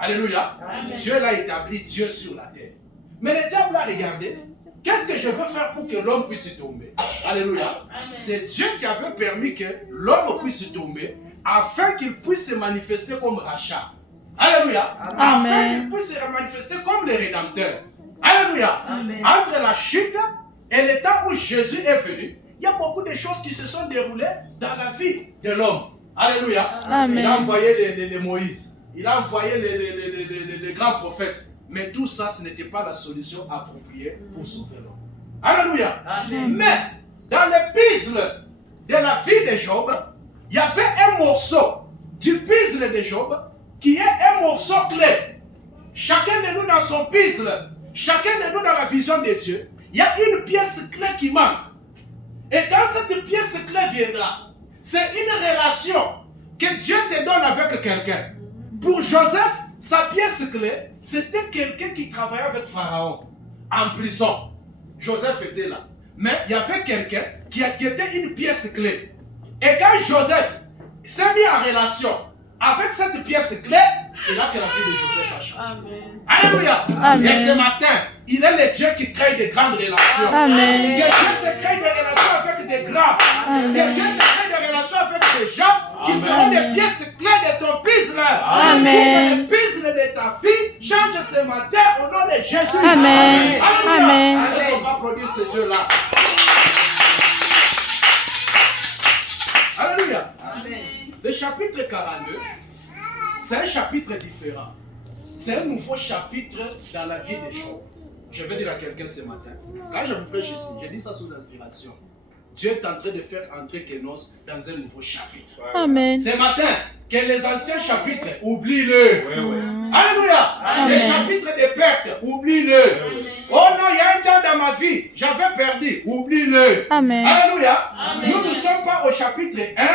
Alléluia. Amen. Dieu l'a établi, Dieu sur la terre. Mais le diable a regardé. Qu'est-ce que je veux faire pour que l'homme puisse tomber? Alléluia. C'est Dieu qui avait permis que l'homme puisse tomber afin qu'il puisse se manifester comme rachat. Alléluia. Amen. Afin qu'il puisse se manifester comme le Rédempteur. Alléluia. Amen. Entre la chute et le temps où Jésus est venu, il y a beaucoup de choses qui se sont déroulées dans la vie de l'homme. Alléluia. Amen. Il a envoyé les Moïse. Il a envoyé les grands prophètes. Mais tout ça, ce n'était pas la solution appropriée pour sauver l'homme. Alléluia. Amen. Mais dans le puzzle de la vie de Job, il y avait un morceau du puzzle de Job qui est un morceau clé. Chacun de nous dans son puzzle, chacun de nous dans la vision de Dieu, il y a une pièce clé qui manque. Et quand cette pièce clé viendra, c'est une relation que Dieu te donne avec quelqu'un. Pour Joseph, sa pièce clé, c'était quelqu'un qui travaillait avec Pharaon en prison. Joseph était là. Mais il y avait quelqu'un qui était une pièce clé. Et quand Joseph s'est mis en relation avec cette pièce clé, c'est là que la vie de Joseph a changé. Amen. Alléluia. Amen. Et ce matin, il est le Dieu qui crée de grandes relations. Amen. Que Dieu te crée des relations avec des grands. Amen. Que Dieu te crée des relations avec des gens qui Amen. seront des pièces clés de ton puzzle. Amen. Que le puzzle de ta vie change ce matin au nom de Jésus. Amen. Alléluia. Amen. Est-ce qu'on va produire ce Dieu-là? Alléluia. Amen. Le chapitre 42, c'est un chapitre différent. C'est un nouveau chapitre dans la vie des gens. Je vais dire à quelqu'un ce matin, quand je vous prêche ici, je dis ça sous inspiration. Dieu est en train de faire entrer Kénos dans un nouveau chapitre. Amen. Ce matin, que les anciens chapitres, oublie-le. Amen. Alléluia. Amen. Les chapitres de perte, oublie-le. Oh non, il y a un temps dans ma vie, j'avais perdu, oublie-le. Amen. Alléluia. Amen. Nous ne sommes pas au chapitre 1,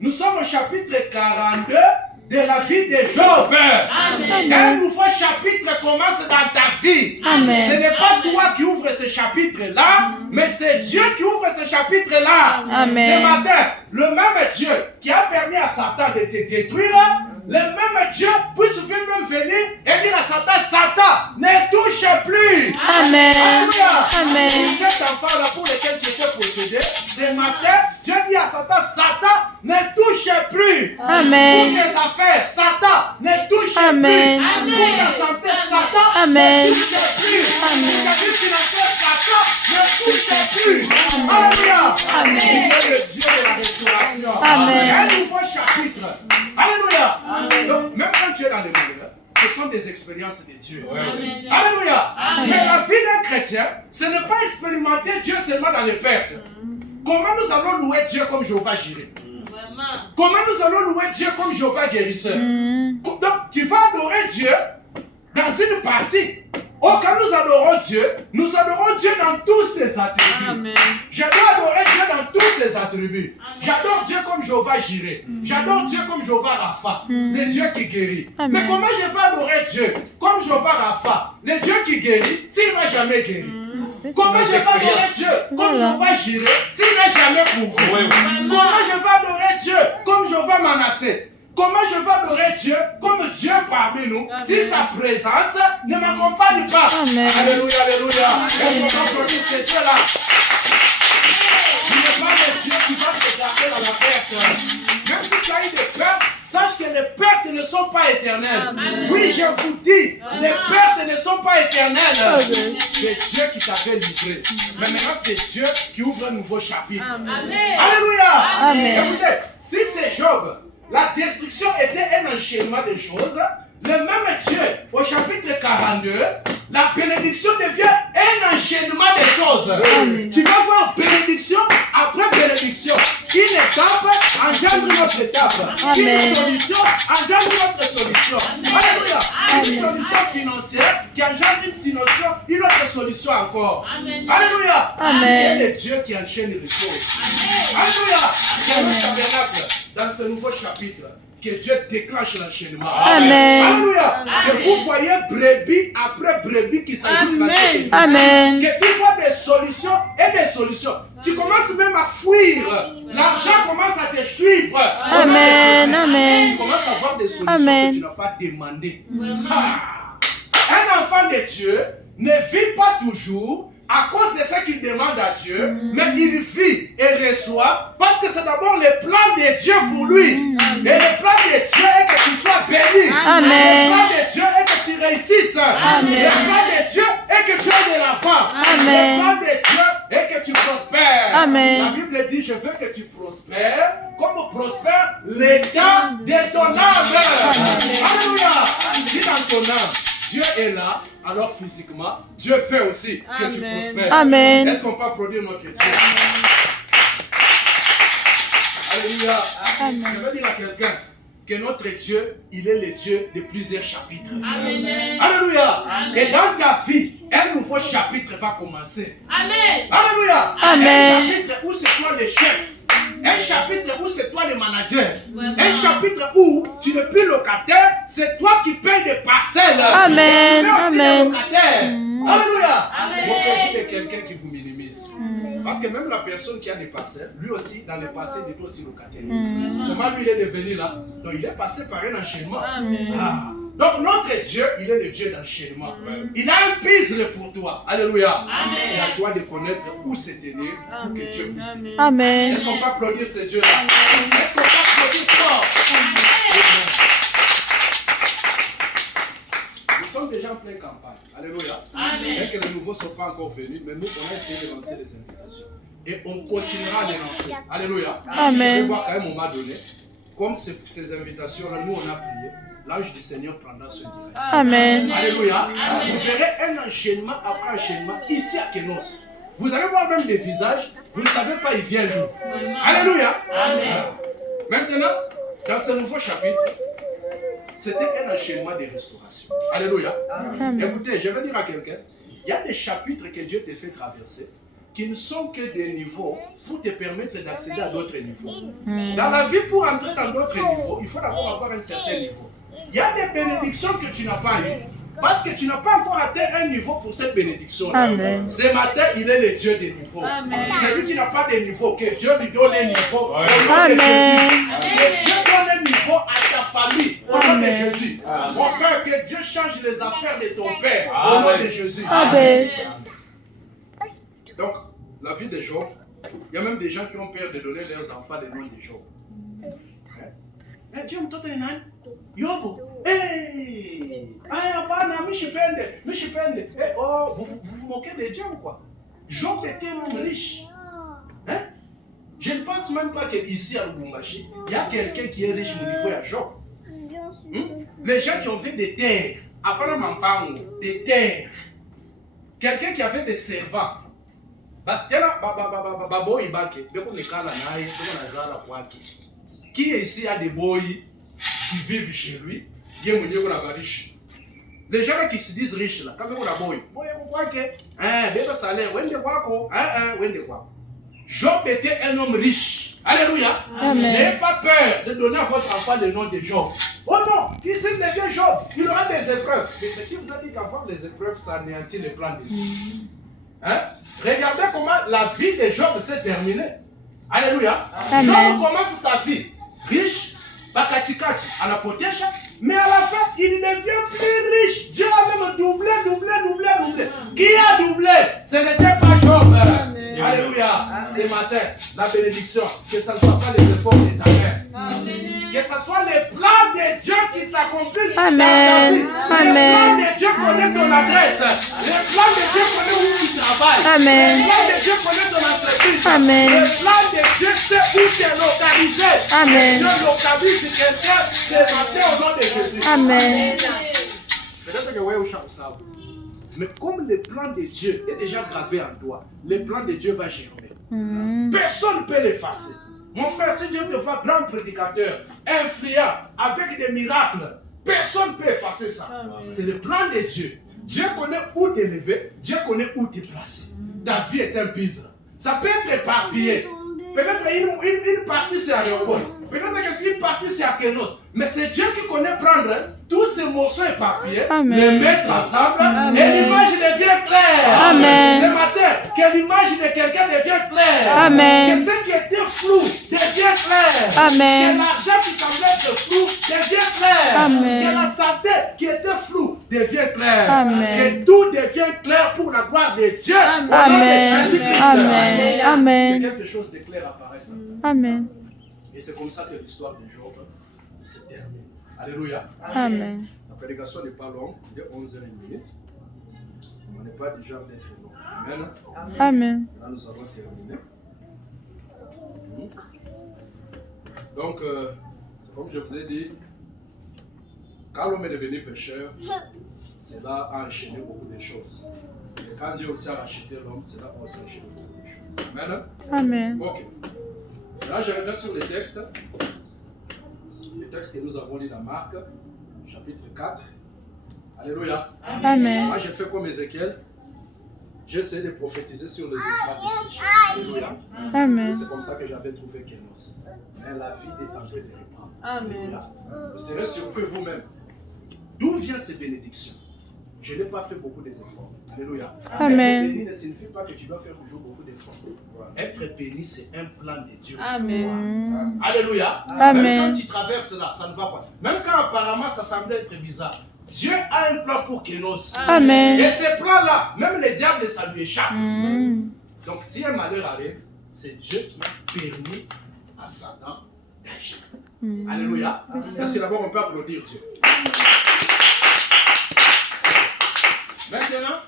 nous sommes au chapitre 42 de la vie de Job. Amen. Un nouveau chapitre commence dans ta vie. Amen. Ce n'est pas toi qui ouvre ce chapitre-là, mais c'est Dieu qui ouvre ce chapitre-là. Amen. Ce matin, le même Dieu qui a permis à Satan de te détruire, le même Dieu puisse même venir et dire à Satan, Satan, ne touche plus. Amen. Alléluia. Amen. Pour cet enfant-là pour lequel tu étais possédé, ce matin, Dieu dit à Satan, Satan, ne touche plus. Amen. Pour tes affaires, Satan, ne touche Amen. plus. Pour ta santé, Satan, Amen. ne touche plus. Amen. Pour ta vie financière, Satan, ne touche plus. Alléluia. Amen. Il est le Dieu de la restauration. Amen. Un nouveau chapitre. Alléluia. Amen. Donc, même quand tu es dans le malheur, ce sont des expériences de Dieu. Amen. Alléluia. Amen. Mais la vie d'un chrétien, ce n'est pas expérimenter Dieu seulement dans les pertes. Comment nous allons louer Dieu comme Jéhovah Jireh? Vraiment. Comment nous allons louer Dieu comme Jéhovah guérisseur? Mm. Donc, tu vas adorer Dieu dans une partie. Oh, quand nous adorons Dieu dans tous ses attributs. Amen. J'adore adorer Dieu dans tous ses attributs. Amen. J'adore Dieu comme Jéhovah Jireh. J'adore Dieu comme Jéhovah Rapha, le Dieu qui guérit. Amen. Mais comment je vais adorer Dieu comme Jéhovah Rapha, le Dieu qui guérit, s'il ne m'a jamais guéri? C'est Comment ça. je vais adorer Dieu comme Voilà. Jéhovah Jireh s'il n'a jamais pourvu? Comment je vais adorer Dieu comme Jéhovah Manassé? Comment je vais adorer Dieu comme Dieu parmi nous si sa présence ne m'accompagne pas? Amen. Alléluia, alléluia. Est-ce qu'on va produire ce Dieu-là? Il n'est pas le Dieu qui va te garder dans la perte. Même si tu as eu des pertes, sache que les pertes ne sont pas éternelles. Amen. Oui, je vous dis, les pertes ne sont pas éternelles. Amen. C'est Dieu qui t'avait livré. Mais maintenant, c'est Dieu qui ouvre un nouveau chapitre. Amen. Alléluia. Amen. Écoutez, si c'est Job, la destruction était un enchaînement de choses, le même Dieu, au chapitre 42, la bénédiction devient un enchaînement de choses. Amen. Tu vas voir bénédiction après bénédiction. Une étape engendre une autre étape. Amen. Une solution engendre une autre solution. Alléluia. Une Amen. solution financière qui engendre une autre solution encore. Amen. Alléluia. Amen. C'est le Dieu qui enchaîne les choses. Alléluia. C'est le tabernacle dans ce nouveau chapitre que Dieu déclenche l'enchaînement. Amen. Alléluia. Que Amen. vous voyez brebis après brebis qui s'ajoutent dans cette église. Amen. Que tu vois des solutions et des solutions. Tu commences même à fuir. L'argent commence à te suivre. Amen. Tu Amen. commences à voir des solutions Amen. que tu n'as pas demandées. Vraiment. Ah. Un enfant de Dieu ne vit pas toujours à cause de ce qu'il demande à Dieu, mais il vit et reçoit parce que c'est d'abord le plan de Dieu pour lui. Et le plan de Dieu est que tu sois béni. Amen. Le plan de Dieu est que tu réussisses. Amen. Le plan de Dieu est que tu aies de l'enfant. Amen. Le plan de Dieu est que tu prospères. Amen. La Bible dit, je veux que tu prospères comme prospère l'état de ton âme. Alléluia. Dis dans ton âme, Dieu est là, alors physiquement, Dieu fait aussi que tu prospères. Amen. Est-ce qu'on peut applaudir notre Dieu? Alléluia. Je veux dire à quelqu'un que notre Dieu, il est le Dieu de plusieurs chapitres. Amen. Alléluia. Amen. Et dans ta vie, un nouveau chapitre va commencer. Amen. Alléluia. Amen. Un chapitre où c'est toi le chef. Un chapitre où c'est toi le manager. Vraiment. Un chapitre où tu n'es plus locataire, c'est toi qui payes des parcelles. Amen. Tu es aussi Amen. le locataire. Alléluia. Amen. Moquez-vous de quelqu'un qui vous minimise. Parce que même la personne qui a des parcelles, lui aussi, dans le passé, il était aussi locataire. Comment lui il est devenu là? Donc il est passé par un enchaînement. Ah. Donc notre Dieu, il est le Dieu d'enchaînement. Il a un puzzle pour toi. Alléluia. C'est à toi de connaître où se tenir pour que Dieu puisse t'aider. Amen. Est-ce qu'on peut applaudir ce Dieu-là? Est-ce qu'on peut applaudir fort? Nous sommes déjà en pleine campagne. Alléluia. Amen. Bien que les nouveaux ne sont pas encore venus, mais nous, on a essayé de lancer les invitations. Et on continuera à les lancer. Alléluia. Amen. Je vais voir qu'à un moment donné, comme ces invitations-là, nous, on a prié, l'ange du Seigneur prendra ce direct. Amen. Alléluia. Vous verrez un enchaînement après enchaînement ici à Kenos. Vous allez voir même des visages, vous ne savez pas, ils viennent d'où. Alléluia. Amen. Maintenant, dans ce nouveau chapitre, c'était un enchaînement de restauration. Alléluia. Écoutez, je vais dire à quelqu'un, il y a des chapitres que Dieu te fait traverser qui ne sont que des niveaux pour te permettre d'accéder à d'autres niveaux. Dans la vie, pour entrer dans d'autres niveaux, il faut d'abord avoir un certain niveau. Il y a des bénédictions que tu n'as pas eues. Parce que tu n'as pas encore atteint un niveau pour cette bénédiction-là. Amen. Ce matin, il est le Dieu des niveaux. Celui qui n'a pas de niveau, que Dieu lui donne un niveau. Au nom de Amen. Jésus. Que Dieu donne un niveau à ta famille. Au nom de Amen. Jésus. Mon frère, que Dieu change les affaires de ton père. Au nom de Jésus. Amen. Donc, la vie de Job, il y a même des gens qui ont peur de donner leurs enfants le nom de Job. Dieu mtoto ni nani? Yobo. Hey! Ah, hapana, mishipende. Hey, oh, vous vous moquez de Dieu ou quoi? Job était un homme riche. Hein? Je ne pense même pas qu'ici à Lubumbashi, il y a quelqu'un qui est riche au niveau de Job. Les gens qui ont fait des terres, apparemment pas des terres. Quelqu'un qui avait des servants. Parce que là, babo ibake, dès qu'on est calme, on a qui ici a des boys qui vivent chez lui, il y a des riches. Les gens qui se disent riches là, quand on a boy, pourquoi que, des salaires, Job était un homme riche. Alléluia. N'ayez pas peur de donner à votre enfant le nom de Job. Oh non, qui s'il devient Job, il aura des épreuves. Mais qui vous a dit qu'avoir des épreuves, ça anéantit les plans de Dieu? Hein? Regardez comment la vie de Job s'est terminée. Alléluia. Amen. Job commence sa vie riche, bakatikati, anapotesha, mais à la fin, il devient plus riche. Dieu a même doublé. Qui a doublé? Ce n'était pas Job. Alléluia. Ce matin, la bénédiction, que ce ne soit pas les efforts de ta mère. Que ce soit les plans de Dieu qui s'accomplissent dans ta vie. Les plans de Dieu connaissent ton adresse. Les plans de Dieu connaissent où tu travailles. Amen. Les plans de Dieu connaissent ton entreprise. Amen. Les plans de Dieu sait où tu es localisé. Amen. Dieu localise quelqu'un ce matin au nom de Jésus. Amen. Peut-être que ouais, au champ, mais comme le plan de Dieu est déjà gravé en toi, le plan de Dieu va germer. Personne ne peut l'effacer. Mon frère, si Dieu te voit grand prédicateur, influent, avec des miracles, personne ne peut effacer ça. C'est le plan de Dieu. Dieu connaît où t'élever, Dieu connaît où te placer. Ta vie est un puzzle. Ça peut être éparpillé. Peut-être une partie c'est à Léopold. Peut-être que c'est une partie c'est à Kenos. Mais c'est Dieu qui connaît prendre tous ces morceaux éparpillés, les mettre ensemble et l'image devient claire. Amen. Ce matin, que l'image de quelqu'un devient claire. Amen. Que ce qui était flou devient clair. Amen. Que l'argent qui semblait être flou devient clair. Amen. Que la santé qui était floue devient claire. Amen. Que tout devient clair pour la gloire de Dieu. Au nom de Amen. Jésus-Christ. Amen. Que Amen. quelque chose de clair apparaisse. Amen. Et c'est comme ça que l'histoire de Job c'est terminé. Alléluia. Amen. La prédication n'est pas longue, il est 11h01. On n'est pas déjà d'être long. Amen. Amen. Là, nous avons terminé. Donc, c'est comme je vous ai dit, quand l'homme est devenu pécheur, cela a enchaîné beaucoup de choses. Et quand Dieu aussi a racheté l'homme, cela a aussi enchaîné beaucoup de choses. Amen. Amen. Ok. Là, je reviens sur les textes. Les textes que nous avons lus dans Marc, chapitre 4. Alléluia. Amen. Moi, j'ai fait comme Ézéchiel. J'ai essayé de prophétiser sur les esclaves desséchés. Alléluia. Et Amen. c'est comme ça que j'avais trouvé Kénos. Mais la vie est en train de reprendre. Amen. Alléluia. Vous serez surpris vous-même. D'où viennent ces bénédictions? Je n'ai pas fait beaucoup d'efforts. Alléluia. Amen. Être béni ne signifie pas que tu dois faire toujours beaucoup d'efforts. Être béni, c'est un plan de Dieu. Amen. Alléluia. Amen. Même quand tu traverses là, ça ne va pas. Même quand apparemment ça semblait être bizarre. Dieu a un plan pour Kénos. Amen. Et ces plans-là, même les diables, ça lui échappe. Mm. Donc si un malheur arrive, c'est Dieu qui a permis à Satan d'agir. Mm. Alléluia. C'est ça. Est-ce que d'abord on peut applaudir Dieu? Maintenant,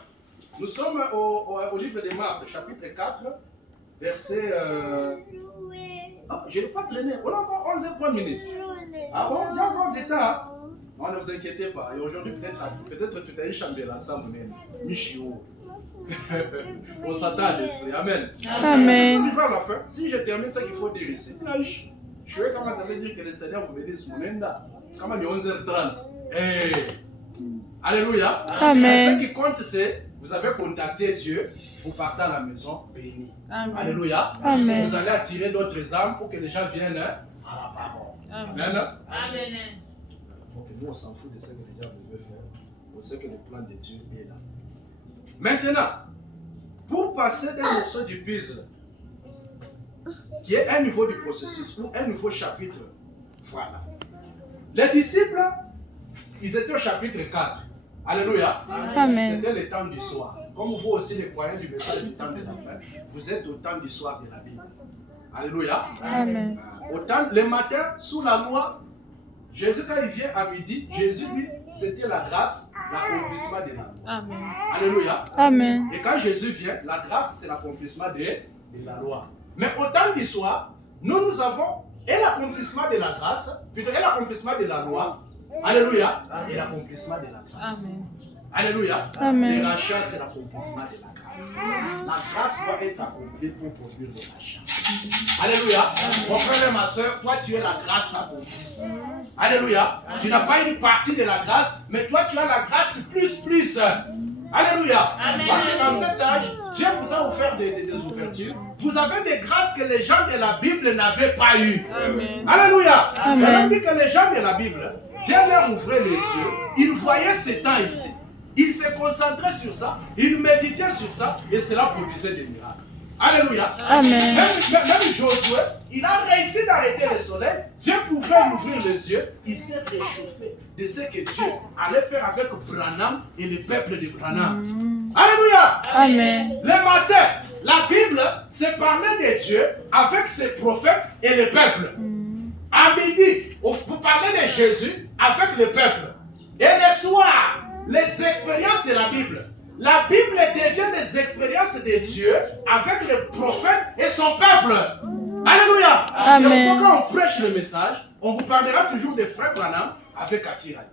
nous sommes au livre de Marc, chapitre 4, verset... Oh, je n'ai pas traîné. On a encore 11h03 minutes. Ah bon? Il y a encore du temps. Non, ne vous inquiétez pas. Et aujourd'hui, peut-être tu as eu Chambéla, ça, mon ami. Michio. On s'attend à l'esprit. Amen. Amen. Je suis arrivé à la fin. Si je termine ce qu'il faut dire ici, je vais quand même dire que le Seigneur vous bénisse mon enda. Quand même, il est 11h30. Hey. Alléluia. Amen. Et ce qui compte, c'est vous avez contacté Dieu, vous partez à la maison béni. Amen. Alléluia. Amen. Vous allez attirer d'autres âmes pour que les gens viennent à la parole. Amen. Amen. Donc nous, on s'en fout de ce que le diable veut faire. On sait que le plan de Dieu est là. Maintenant, pour passer d'un morceau du puzzle, qui est un niveau du processus ou un nouveau chapitre, voilà. Les disciples, ils étaient au chapitre 4. Alléluia. Amen. C'était le temps du soir. Comme vous aussi, les croyants du message du temps de la fin, vous êtes au temps du soir de la Bible. Alléluia. Amen. Au temps, le matin, sous la loi, Jésus, quand il vient à midi, Jésus, lui, c'était la grâce, l'accomplissement de la loi. Amen. Alléluia. Amen. Et quand Jésus vient, la grâce, c'est l'accomplissement de la loi. Mais au temps du soir, nous avons et l'accomplissement de la grâce, plutôt et l'accomplississement de la loi. Alléluia. Et l'accomplissement de la grâce. Amen. Alléluia. Amen. Le rachat, c'est l'accomplissement de la grâce. La grâce doit être accomplie pour produire le rachat. Alléluia. Mon frère et ma soeur, toi, tu es la grâce accomplie. Alléluia. Tu n'as pas une partie de la grâce, mais toi, tu as la grâce plus. Alléluia. Amen. Parce que dans cet âge, Dieu vous a offert des ouvertures. Vous avez des grâces que les gens de la Bible n'avaient pas eues. Amen. Alléluia. Amen. On dit que les gens de la Bible, Dieu leur ouvrait les yeux. Ils voyaient ces temps ici. Ils se concentraient sur ça. Ils méditaient sur ça. Et cela produisait des miracles. Alléluia. Amen. Même Josué, il a réussi d'arrêter le soleil. Dieu pouvait lui ouvrir les yeux. Il s'est réchauffé de ce que Dieu allait faire avec Branham et le peuple de Branham. Alléluia. Amen. Le matin, la Bible, c'est parler de Dieu avec ses prophètes et le peuple. À midi, vous parlez de Jésus avec le peuple. Et le soir, les expériences de la Bible. La Bible devient des expériences de Dieu avec le prophète et son peuple. Alléluia. Amen. C'est pourquoi quand on prêche le message, on vous parlera toujours de Frère Branham avec Attirad.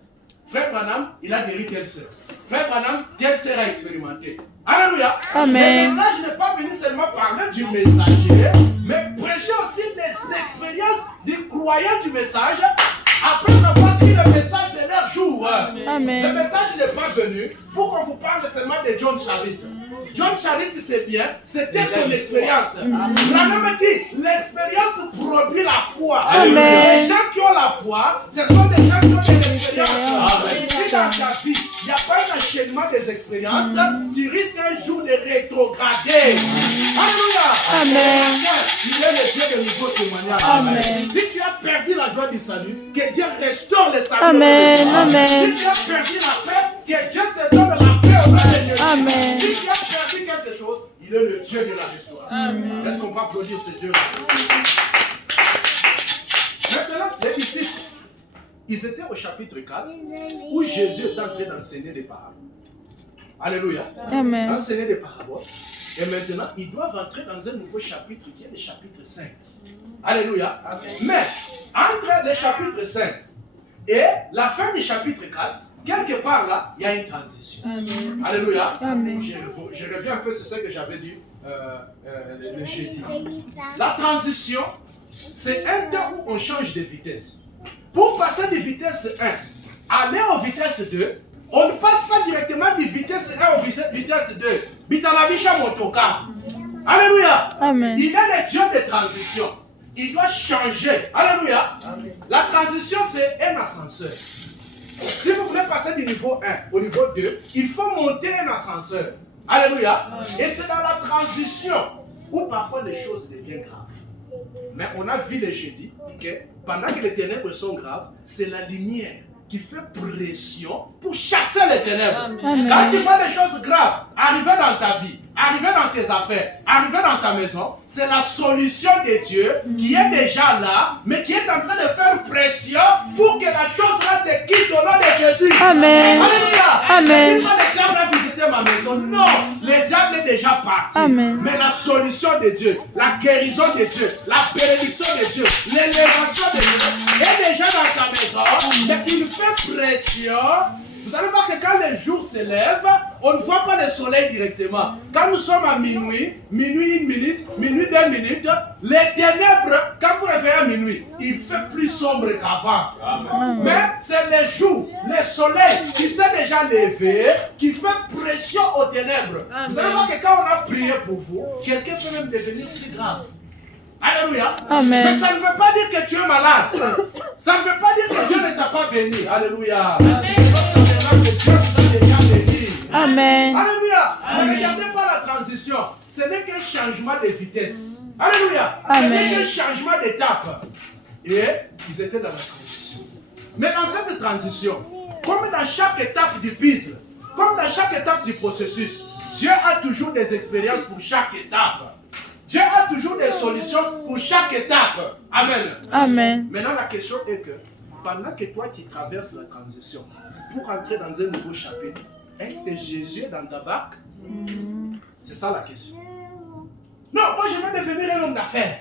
Frère Branham, il a guéri telle sœur. Frère Branham, telle sœur a expérimenté. Alléluia. Amen. Le message n'est pas venu seulement parler du messager, mais prêcher aussi les expériences des croyants du message après avoir pris le message de leur jour. Amen. Le message n'est pas venu pour qu'on vous parle seulement de John Charit. John Charit, c'est bien, c'était son expérience. Branham dit, l'expérience produit la foi. Amen. Les gens qui ont la foi, ce sont des gens qui ont de l'expérience. Si dans ta vie, il n'y a pas un enchaînement des expériences, tu risques un jour de rétrograder. Alléluia. Amen. Il est le Dieu de nouveaux témoignages. Amen. Si tu as perdu la joie du salut, que Dieu restaure le salut. Amen. Amen. Si tu as perdu la paix, que Dieu te donne la paix au nom de Jésus. Amen. Si tu as perdu quelque chose, il est le Dieu de la restauration. Est-ce qu'on peut applaudir ce Dieu? Maintenant, les disciples, ils étaient au chapitre 4 où Jésus est en train d'enseigner des paraboles. Alléluia. Amen. Enseigner des paraboles. Et maintenant, ils doivent entrer dans un nouveau chapitre qui est le chapitre 5. Alléluia. Mais entre le chapitre 5 et la fin du chapitre 4, quelque part là, il y a une transition. Alléluia. Amen. Je reviens un peu sur ce que j'avais dit le jeudi. La transition, c'est un temps où on change de vitesse. Pour passer de vitesse 1, aller aux vitesse 2, on ne passe pas directement de vitesse 1 aux vitesse 2. Bitalavisha motoka. Alléluia. Amen. Il est le Dieu de transition. Il doit changer. Alléluia. La transition, c'est un ascenseur. Si vous voulez passer du niveau 1 au niveau 2, il faut monter un ascenseur. Alléluia. Et c'est dans la transition où parfois les choses deviennent graves. Mais on a vu le jeudi que pendant que les ténèbres sont graves, c'est la lumière qui fait pression pour chasser les ténèbres. Amen. Quand tu vois des choses graves arriver dans ta vie, arriver dans tes affaires, arriver dans ta maison, c'est la solution de Dieu qui est déjà là, mais qui est en train de faire pression pour que la chose là te quitte au nom de Jésus. Amen. Alléluia. Amen. Ne dis pas le diable a visité ma maison. Non, le diable est déjà parti. Amen. Mais la solution de Dieu, la guérison de Dieu, la bénédiction de Dieu, l'élévation de Dieu est déjà dans ta maison. Mais il fait pression. Vous allez voir que quand le jour se lève, on ne voit pas le soleil directement. Quand nous sommes à minuit, minuit 1 minute, minuit 2 minutes, les ténèbres, quand vous réveillez à minuit, il fait plus sombre qu'avant. Mais c'est le jour, le soleil qui s'est déjà levé, qui fait pression aux ténèbres. Vous allez voir que quand on a prié pour vous, quelqu'un peut même devenir plus grave. Alléluia. Amen. Mais ça ne veut pas dire que tu es malade. Ça ne veut pas dire que Dieu ne t'a pas béni. Alléluia. Amen. Alléluia. Ne regardez pas la transition. Ce n'est qu'un changement de vitesse. Alléluia. Ce Amen. n'est qu'un changement d'étape. Et ils étaient dans la transition. Mais dans cette transition, comme dans chaque étape du puzzle, comme dans chaque étape du processus, Dieu a toujours des expériences pour chaque étape. Dieu a toujours des solutions pour chaque étape. Amen. Amen. Maintenant, la question est que pendant que toi tu traverses la transition pour entrer dans un nouveau chapitre, est-ce que Jésus est dans ta barque? C'est ça la question. Non, moi je vais devenir un homme d'affaires.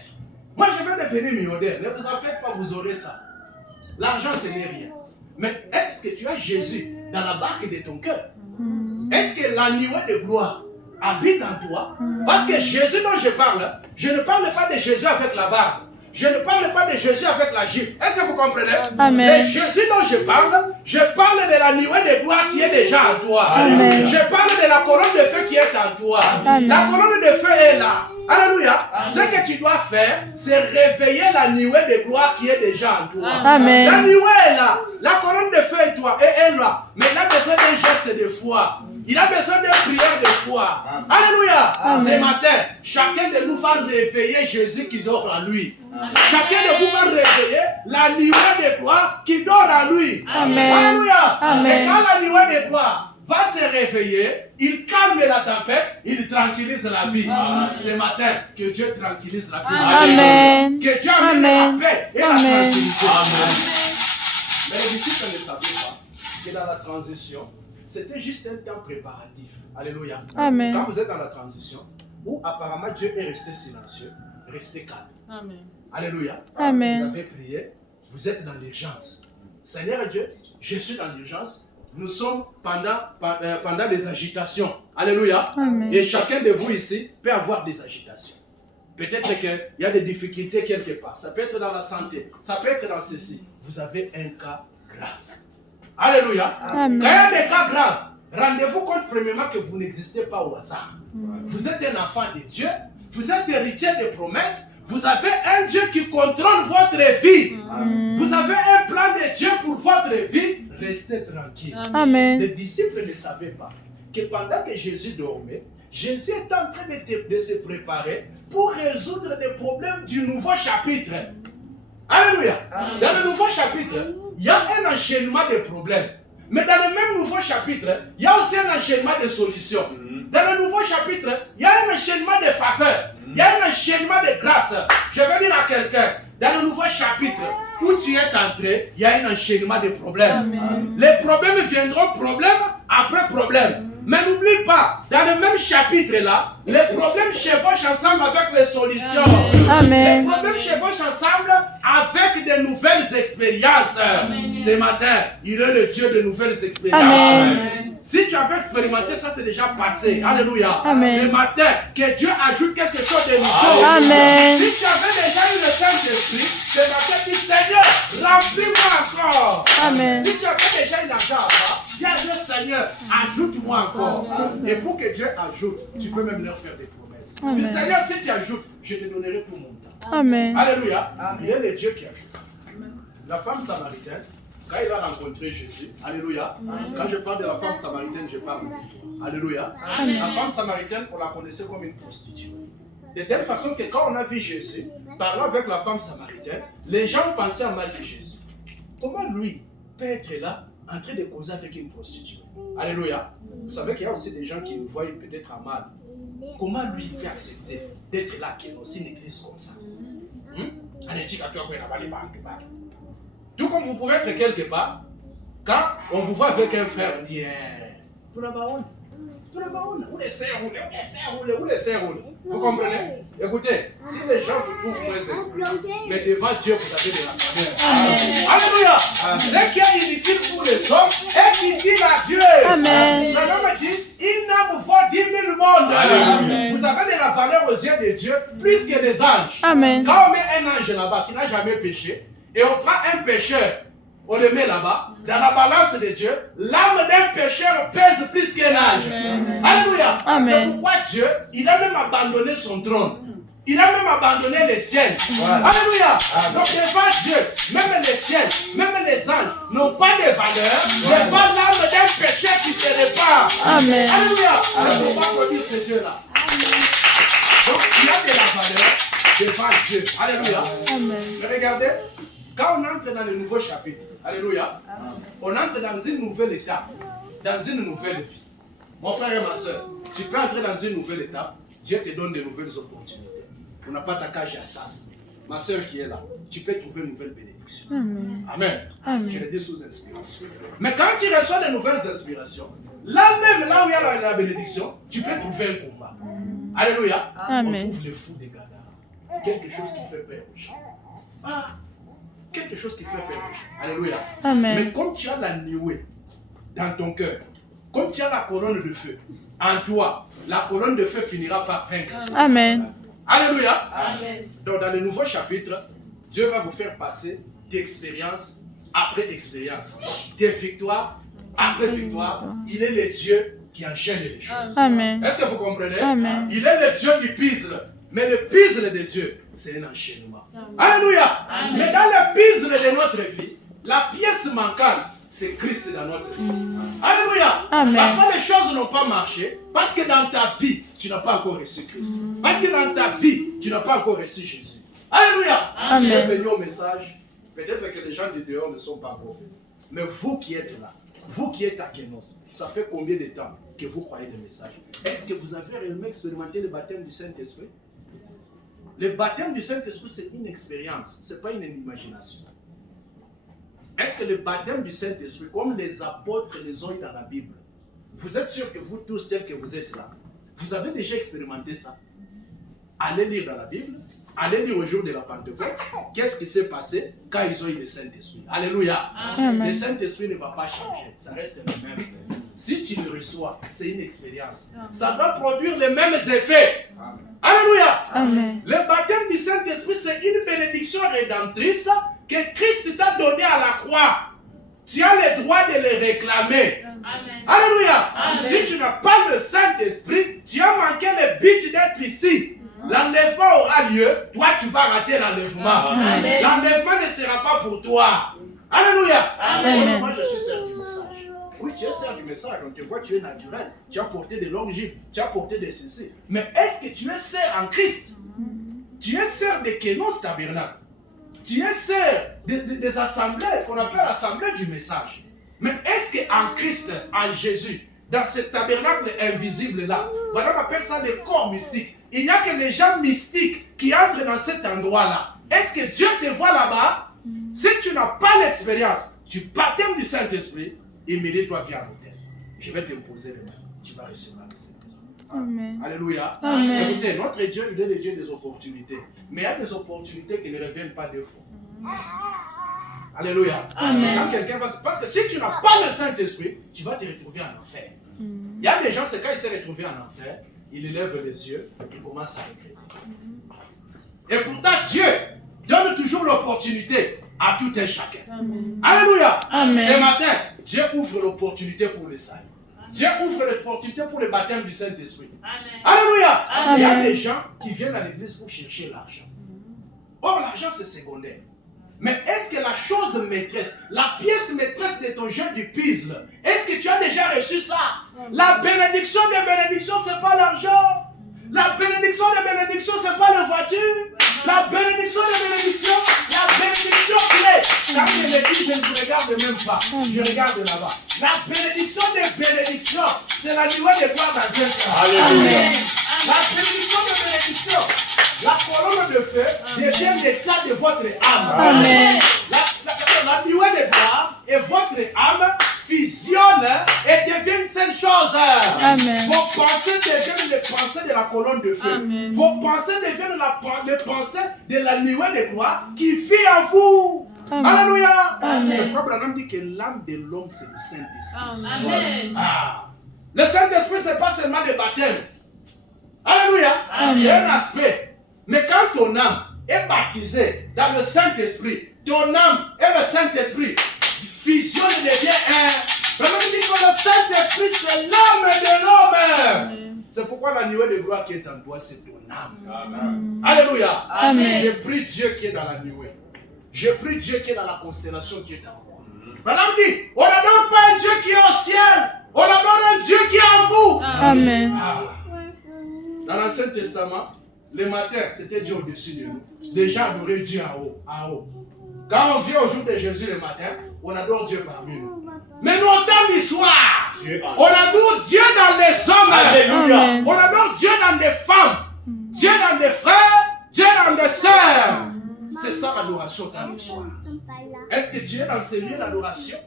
Moi je vais devenir millionnaire. Ne vous en faites pas, vous aurez ça. L'argent ce n'est rien. Mais est-ce que tu as Jésus dans la barque de ton cœur? Est-ce que la nuée de gloire habite en toi? Parce que Jésus dont je ne parle pas de Jésus avec la barbe. Je ne parle pas de Jésus avec la jupe. Est-ce que vous comprenez? Amen. Le Jésus dont je parle de la nuée de gloire qui est déjà en toi. Amen. Je parle de la colonne de feu qui est en toi. Amen. La colonne de feu est là. Alléluia. Ce que tu dois faire, c'est réveiller la nuée de gloire qui est déjà en toi. Amen. La nuée est là. La colonne de feu est toi. Et elle là. Mais il a besoin d'un geste de foi. Il a besoin d'une prière de foi. Alléluia. Ce matin, chacun de nous va réveiller Jésus qui dort en lui. Chacun de vous va réveiller la nuée de gloire qui dort en lui. Amen. Alléluia. Amen. Et quand la nuée de gloire va se réveiller, il calme la tempête, il tranquillise la vie. Ce matin, que Dieu tranquillise la vie. Amen. Que Dieu amène Amen. la paix et la Amen. tranquillité. Mais les disciples ne savaient pas que dans la transition, c'était juste un temps préparatif. Alléluia. Amen. Quand vous êtes dans la transition, où apparemment Dieu est resté silencieux, restez calme. Amen. Alléluia. Amen. Vous avez prié, vous êtes dans l'urgence. Seigneur Dieu, je suis dans l'urgence. Nous sommes pendant des agitations. Alléluia. Amen. Et chacun de vous ici peut avoir des agitations. Peut-être qu'il y a des difficultés quelque part. Ça peut être dans la santé. Ça peut être dans ceci. Vous avez un cas grave. Alléluia. Amen. Quand il y a des cas graves, rendez-vous compte premièrement que vous n'existez pas au hasard. Vous êtes un enfant de Dieu. Vous êtes héritier des promesses. Vous avez un Dieu qui contrôle votre vie. Vous avez un plan de Dieu pour votre vie. Restez tranquille. Les Amen. disciples ne savaient pas que pendant que Jésus dormait, Jésus était en train de se préparer pour résoudre les problèmes du nouveau chapitre. Alléluia. Dans le nouveau chapitre, il y a un enchaînement de problèmes. Mais dans le même nouveau chapitre, il y a aussi un enchaînement de solutions. Dans le nouveau chapitre, il y a un enchaînement de faveurs. Il y a un enchaînement de grâce. Je vais dire à quelqu'un, dans le nouveau chapitre où tu es entré, il y a un enchaînement de problèmes. Les problèmes viendront problème après problème. Mais n'oublie pas, dans le même chapitre là, les problèmes chevauchent ensemble avec les solutions. Amen. Les problèmes chevauchent ensemble avec de nouvelles expériences. Ce matin, il est le Dieu de nouvelles expériences. Amen. Si tu avais expérimenté ça, c'est déjà passé. Alléluia. Amen. Ce matin, que Dieu ajoute quelque chose de nouveau. Amen. Si tu avais déjà eu le Saint-Esprit, ce matin, dis Seigneur, remplis-moi encore. Amen. Si tu avais déjà eu l'argent, dis à Dieu, Seigneur, ajoute-moi encore. C'est ça. Et pour que Dieu ajoute, tu peux même leur faire des promesses. Amen. Dis Seigneur, si tu ajoutes, je te donnerai tout mon temps. Amen. Alléluia. Il est le Dieu qui ajoute. La femme samaritaine, quand il a rencontré Jésus, alléluia. Quand je parle de la femme samaritaine, je parle de toi. Alléluia. La femme samaritaine, on la connaissait comme une prostituée. De telle façon que quand on a vu Jésus parler avec la femme samaritaine, les gens pensaient à mal de Jésus. Comment lui peut être là en train de causer avec une prostituée? Alléluia. Vous savez qu'il y a aussi des gens qui nous voient peut-être à mal. Comment lui peut accepter d'être là dans une église comme ça? Tout comme vous pouvez être quelque part, quand on vous voit avec un frère, on dit tout le baon, où les serres roulent. Vous comprenez? Écoutez, si les gens vous trouvent moins éloignés, mais devant Dieu, vous avez de la faveur. Alléluia. Dès qu'il y a inutile pour les hommes, et qui dit à Dieu. Amen. L'homme dit, une âme vaut 10 000 mondes. Amen. Vous avez de la valeur aux yeux de Dieu, plus que des anges. Amen. Quand on met un ange là-bas qui n'a jamais péché, et on prend un pécheur, on le met là-bas, dans la balance de Dieu, l'âme d'un pécheur pèse plus qu'un ange. Alléluia. Amen. C'est pourquoi Dieu, il a même abandonné son trône. Il a même abandonné les ciels. Alléluia. Donc devant Dieu, même les ciels, même les anges n'ont pas de valeur devant l'âme d'un pécheur qui se répand. Amen. Alléluia. Ne faut pas produire ce Dieu-là. Donc il a de la valeur devant Dieu. Alléluia. Amen. Mais regardez, quand on entre dans le nouveau chapitre, alléluia, on entre dans une nouvelle étape, dans une nouvelle vie. Mon frère et ma soeur, tu peux entrer dans une nouvelle étape, Dieu te donne de nouvelles opportunités. On n'a pas ta cage à ça. Ma soeur qui est là, tu peux trouver une nouvelle bénédiction. Amen. Amen. Amen. Je le dis sous inspiration. Mais quand tu reçois de nouvelles inspirations, là même, là où il y a la bénédiction, tu peux trouver un combat. Alléluia. Amen. On trouve les fous des Gadara. Quelque chose qui fait peur aux gens. Ah, quelque chose qui fait peur aux gens. Alléluia. Amen. Mais comme tu as la nuée dans ton cœur, comme tu as la couronne de feu en toi, la couronne de feu finira par vaincre. Amen. Alléluia. Amen. Donc dans le nouveau chapitre, Dieu va vous faire passer d'expérience après expérience, de victoire après victoire. Il est le Dieu qui enchaîne les choses. Amen. Est-ce que vous comprenez? Amen. Il est le Dieu du puzzle. Mais le puzzle de Dieu, c'est un enchaînement. Alléluia. Amen. Mais dans le puzzle de notre vie, la pièce manquante, c'est Christ dans notre vie. Alléluia. Amen. Parfois, les choses n'ont pas marché parce que dans ta vie, tu n'as pas encore reçu Christ. Parce que dans ta vie, tu n'as pas encore reçu Jésus. Alléluia. Amen. Je vais venir au message. Peut-être que les gens du dehors ne sont pas encore venus. Mais vous qui êtes là, vous qui êtes à Kenos, ça fait combien de temps que vous croyez le message? Est-ce que vous avez réellement expérimenté le baptême du Saint-Esprit? Le baptême du Saint-Esprit, c'est une expérience, ce n'est pas une imagination. Est-ce que le baptême du Saint-Esprit, comme les apôtres les ont eu dans la Bible, vous êtes sûr que vous tous, tels que vous êtes là, vous avez déjà expérimenté ça? Allez lire dans la Bible, allez lire au jour de la Pentecôte, qu'est-ce qui s'est passé quand ils ont eu le Saint-Esprit? Alléluia. Amen. Le Saint-Esprit ne va pas changer, ça reste le même. Si tu le reçois, c'est une expérience. Ça doit produire les mêmes effets. Alléluia. Amen. Le baptême du Saint-Esprit, c'est une bénédiction rédemptrice que Christ t'a donnée à la croix. Tu as le droit de le réclamer. Amen. Alléluia. Amen. Si tu n'as pas le Saint-Esprit, tu as manqué le but d'être ici. L'enlèvement aura lieu, toi tu vas rater l'enlèvement. Amen. L'enlèvement ne sera pas pour toi. Alléluia. Amen. Moi je suis sœur du message. Oui, tu es sœur du message, on te voit, tu es naturel. Tu as porté des longues gibes, tu as porté des ceci. Mais est-ce que tu es sœur en Christ? Tu es sœur de Kenos Tabernacle. Tu es sœur des assemblées qu'on appelle l'assemblée du message. Mais est-ce qu'en Christ, en Jésus, dans ce tabernacle invisible là, on appelle ça le corps mystique. il n'y a que les gens mystiques qui entrent dans cet endroit-là. Est-ce que Dieu te voit là-bas? Si tu n'as pas l'expérience du baptême du Saint-Esprit, immédiatement viens à l'hôtel. Je vais te poser les mains. Tu vas recevoir le Saint-Esprit. Amen. Alléluia. Amen. Écoutez, notre Dieu, il est le Dieu des opportunités. Mais il y a des opportunités qui ne reviennent pas deux fois. Alléluia. Amen. Quand quelqu'un va... Parce que si tu n'as pas le Saint-Esprit, tu vas te retrouver en enfer. Il y a des gens, c'est quand il s'est retrouvé en enfer, il élève les yeux et il commence à regretter. Et pourtant, Dieu donne toujours l'opportunité à tout un chacun. Amen. Alléluia. Amen. Ce matin, Dieu ouvre l'opportunité pour le salut. Dieu ouvre l'opportunité pour le baptême du Saint-Esprit. Alléluia. Amen. Il y a des gens qui viennent à l'église pour chercher l'argent. Or, l'argent, c'est secondaire. Mais est-ce que la chose maîtresse, la pièce maîtresse de ton jeu du puzzle, est-ce que tu as déjà reçu ça? La bénédiction des bénédictions, ce n'est pas l'argent. La bénédiction des bénédictions, ce n'est pas la voiture. La bénédiction des bénédictions, la bénédiction clé. Quand je me dis, je ne regarde même pas. Je regarde là-bas. La bénédiction des bénédictions, c'est la nuée de gloire dans Dieu. Amen. La bénédiction des bénédictions, la colonne de feu devient l'état de votre âme. Amen. La nuée de gloire et votre âme fusionnent et deviennent une seule chose. Amen. Vos pensées deviennent les pensées de la colonne de feu. Amen. Vos pensées deviennent les pensées de la nuée de gloire qui vit en vous. Amen. Alléluia. Amen. C'est pourquoi Branham dit que l'âme de l'homme, c'est le Saint-Esprit. Amen. Ah. Le Saint-Esprit, ce n'est pas seulement le baptême. Alléluia. Amen. C'est un aspect. Mais quand ton âme est baptisée dans le Saint-Esprit, ton âme et le Saint-Esprit fusionnent et devient un. Branham dit que le Saint-Esprit, c'est l'âme de l'homme. C'est pourquoi la nuée de gloire qui est en toi, c'est ton âme. Amen. Alléluia. Amen. Je prie Dieu qui est dans la nuée. Je prie Dieu qui est dans la constellation qui est en moi. Branham dit, on n'adore pas un Dieu qui est au ciel. On adore un Dieu qui est en vous. Amen. Ah. Dans l'Ancien Testament, le matin, c'était Dieu au-dessus de nous. Les gens adoraient Dieu en haut, en haut. Quand on vient au jour de Jésus le matin, on adore Dieu parmi nous. Mais nous, au temps du soir, on adore Dieu dans les hommes. Alléluia. Amen. On adore Dieu dans des femmes. Dieu dans des frères. Dieu dans des sœurs. C'est ça l'adoration dans le soir. Est-ce que tu es dans ces lieux d'adoration?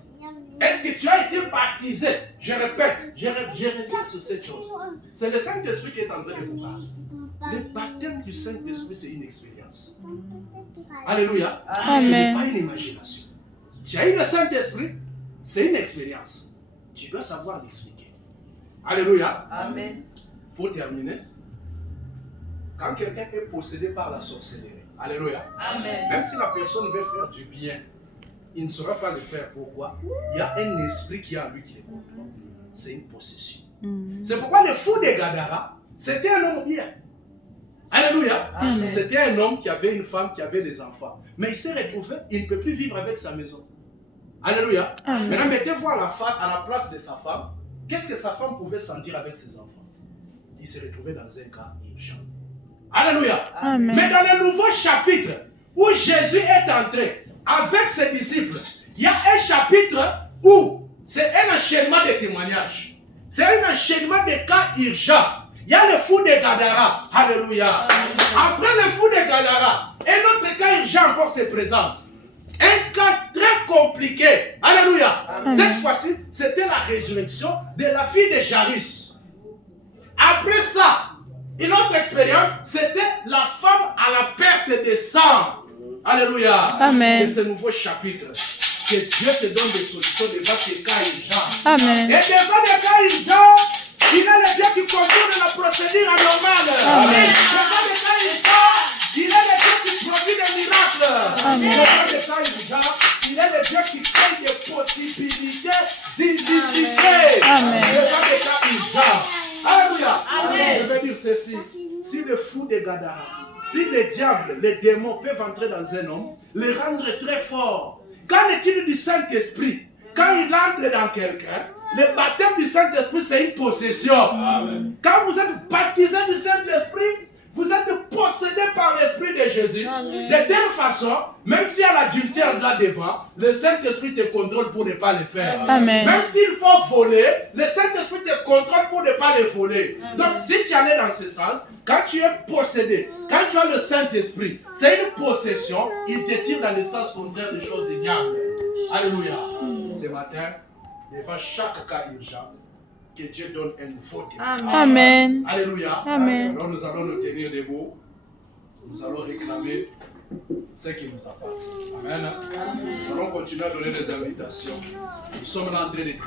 Est-ce que tu as été baptisé? Je répète, je reviens sur cette chose. C'est le Saint-Esprit qui est en train de vous parler. Le baptême du Saint-Esprit, c'est une expérience. Alléluia. Ce n'est Amen. pas une imagination. Tu as eu le Saint-Esprit, c'est une expérience. Tu dois savoir l'expliquer. Alléluia. Amen. Pour terminer, quand quelqu'un est possédé par la sorcellerie, alléluia, Amen. même si la personne veut faire du bien, il ne saura pas le faire. Pourquoi? Il y a un esprit qui est en lui qui le contrôle. C'est une possession. C'est pourquoi le fou de Gadara, c'était un homme bien. Alléluia. Amen. C'était un homme qui avait une femme, qui avait des enfants. Mais il s'est retrouvé, il ne peut plus vivre avec sa maison. Alléluia. Amen. Maintenant, mettez-vous à la place de sa femme. Qu'est-ce que sa femme pouvait sentir avec ses enfants? Il s'est retrouvé dans un cas urgent. Alléluia. Amen. Mais dans le nouveau chapitre où Jésus est entré avec ses disciples, il y a un chapitre où c'est un enchaînement de témoignages. C'est un enchaînement de cas urgents. Il y a le fou de Gadara. Alléluia. Après le fou de Gadara, un autre cas urgent encore se présente. Un cas très compliqué. Alléluia. Cette fois-ci, c'était la résurrection de la fille de Jairus. Après ça, une autre expérience, c'était la femme à la perte de sang. Alléluia. Amen. De ce nouveau chapitre. Que Dieu te donne des solutions devant tes cas urgents. Amen. Et devant les cas urgents, il est le Dieu qui contourne la procédure anormale. Amen. Devant les cas urgents, il est le Dieu qui produit des miracles. Amen. Devant les cas urgents, il est le Dieu qui crée des possibilités illimitées. Amen. Devant les cas urgents. Alléluia. Amen. Je vais dire ceci. Si le fou de Gadara, si les diables, les démons peuvent entrer dans un homme, le rendre très fort. Qu'en est-il du Saint-Esprit? Quand il entre dans quelqu'un, le baptême du Saint-Esprit, c'est une possession. Amen. Quand vous êtes baptisé du Saint-Esprit, vous êtes possédé par l'Esprit de Jésus. De telle façon, même s'il y a l'adultère là devant, le Saint-Esprit te contrôle pour ne pas le faire. Amen. Même s'il faut voler, le Saint-Esprit te contrôle pour ne pas le voler. Donc si tu allais dans ce sens, quand tu es possédé, quand tu as le Saint-Esprit, c'est une possession, il te tire dans le sens contraire des choses du diable. Alléluia. Ce matin, devant chaque cas urgent, que Dieu donne un nouveau témoignage. Amen. Alléluia. Amen. Alors nous allons nous tenir debout. Nous allons réclamer ce qui nous appartient. Amen. Nous allons continuer à donner des invitations. Nous sommes là en train de travailler.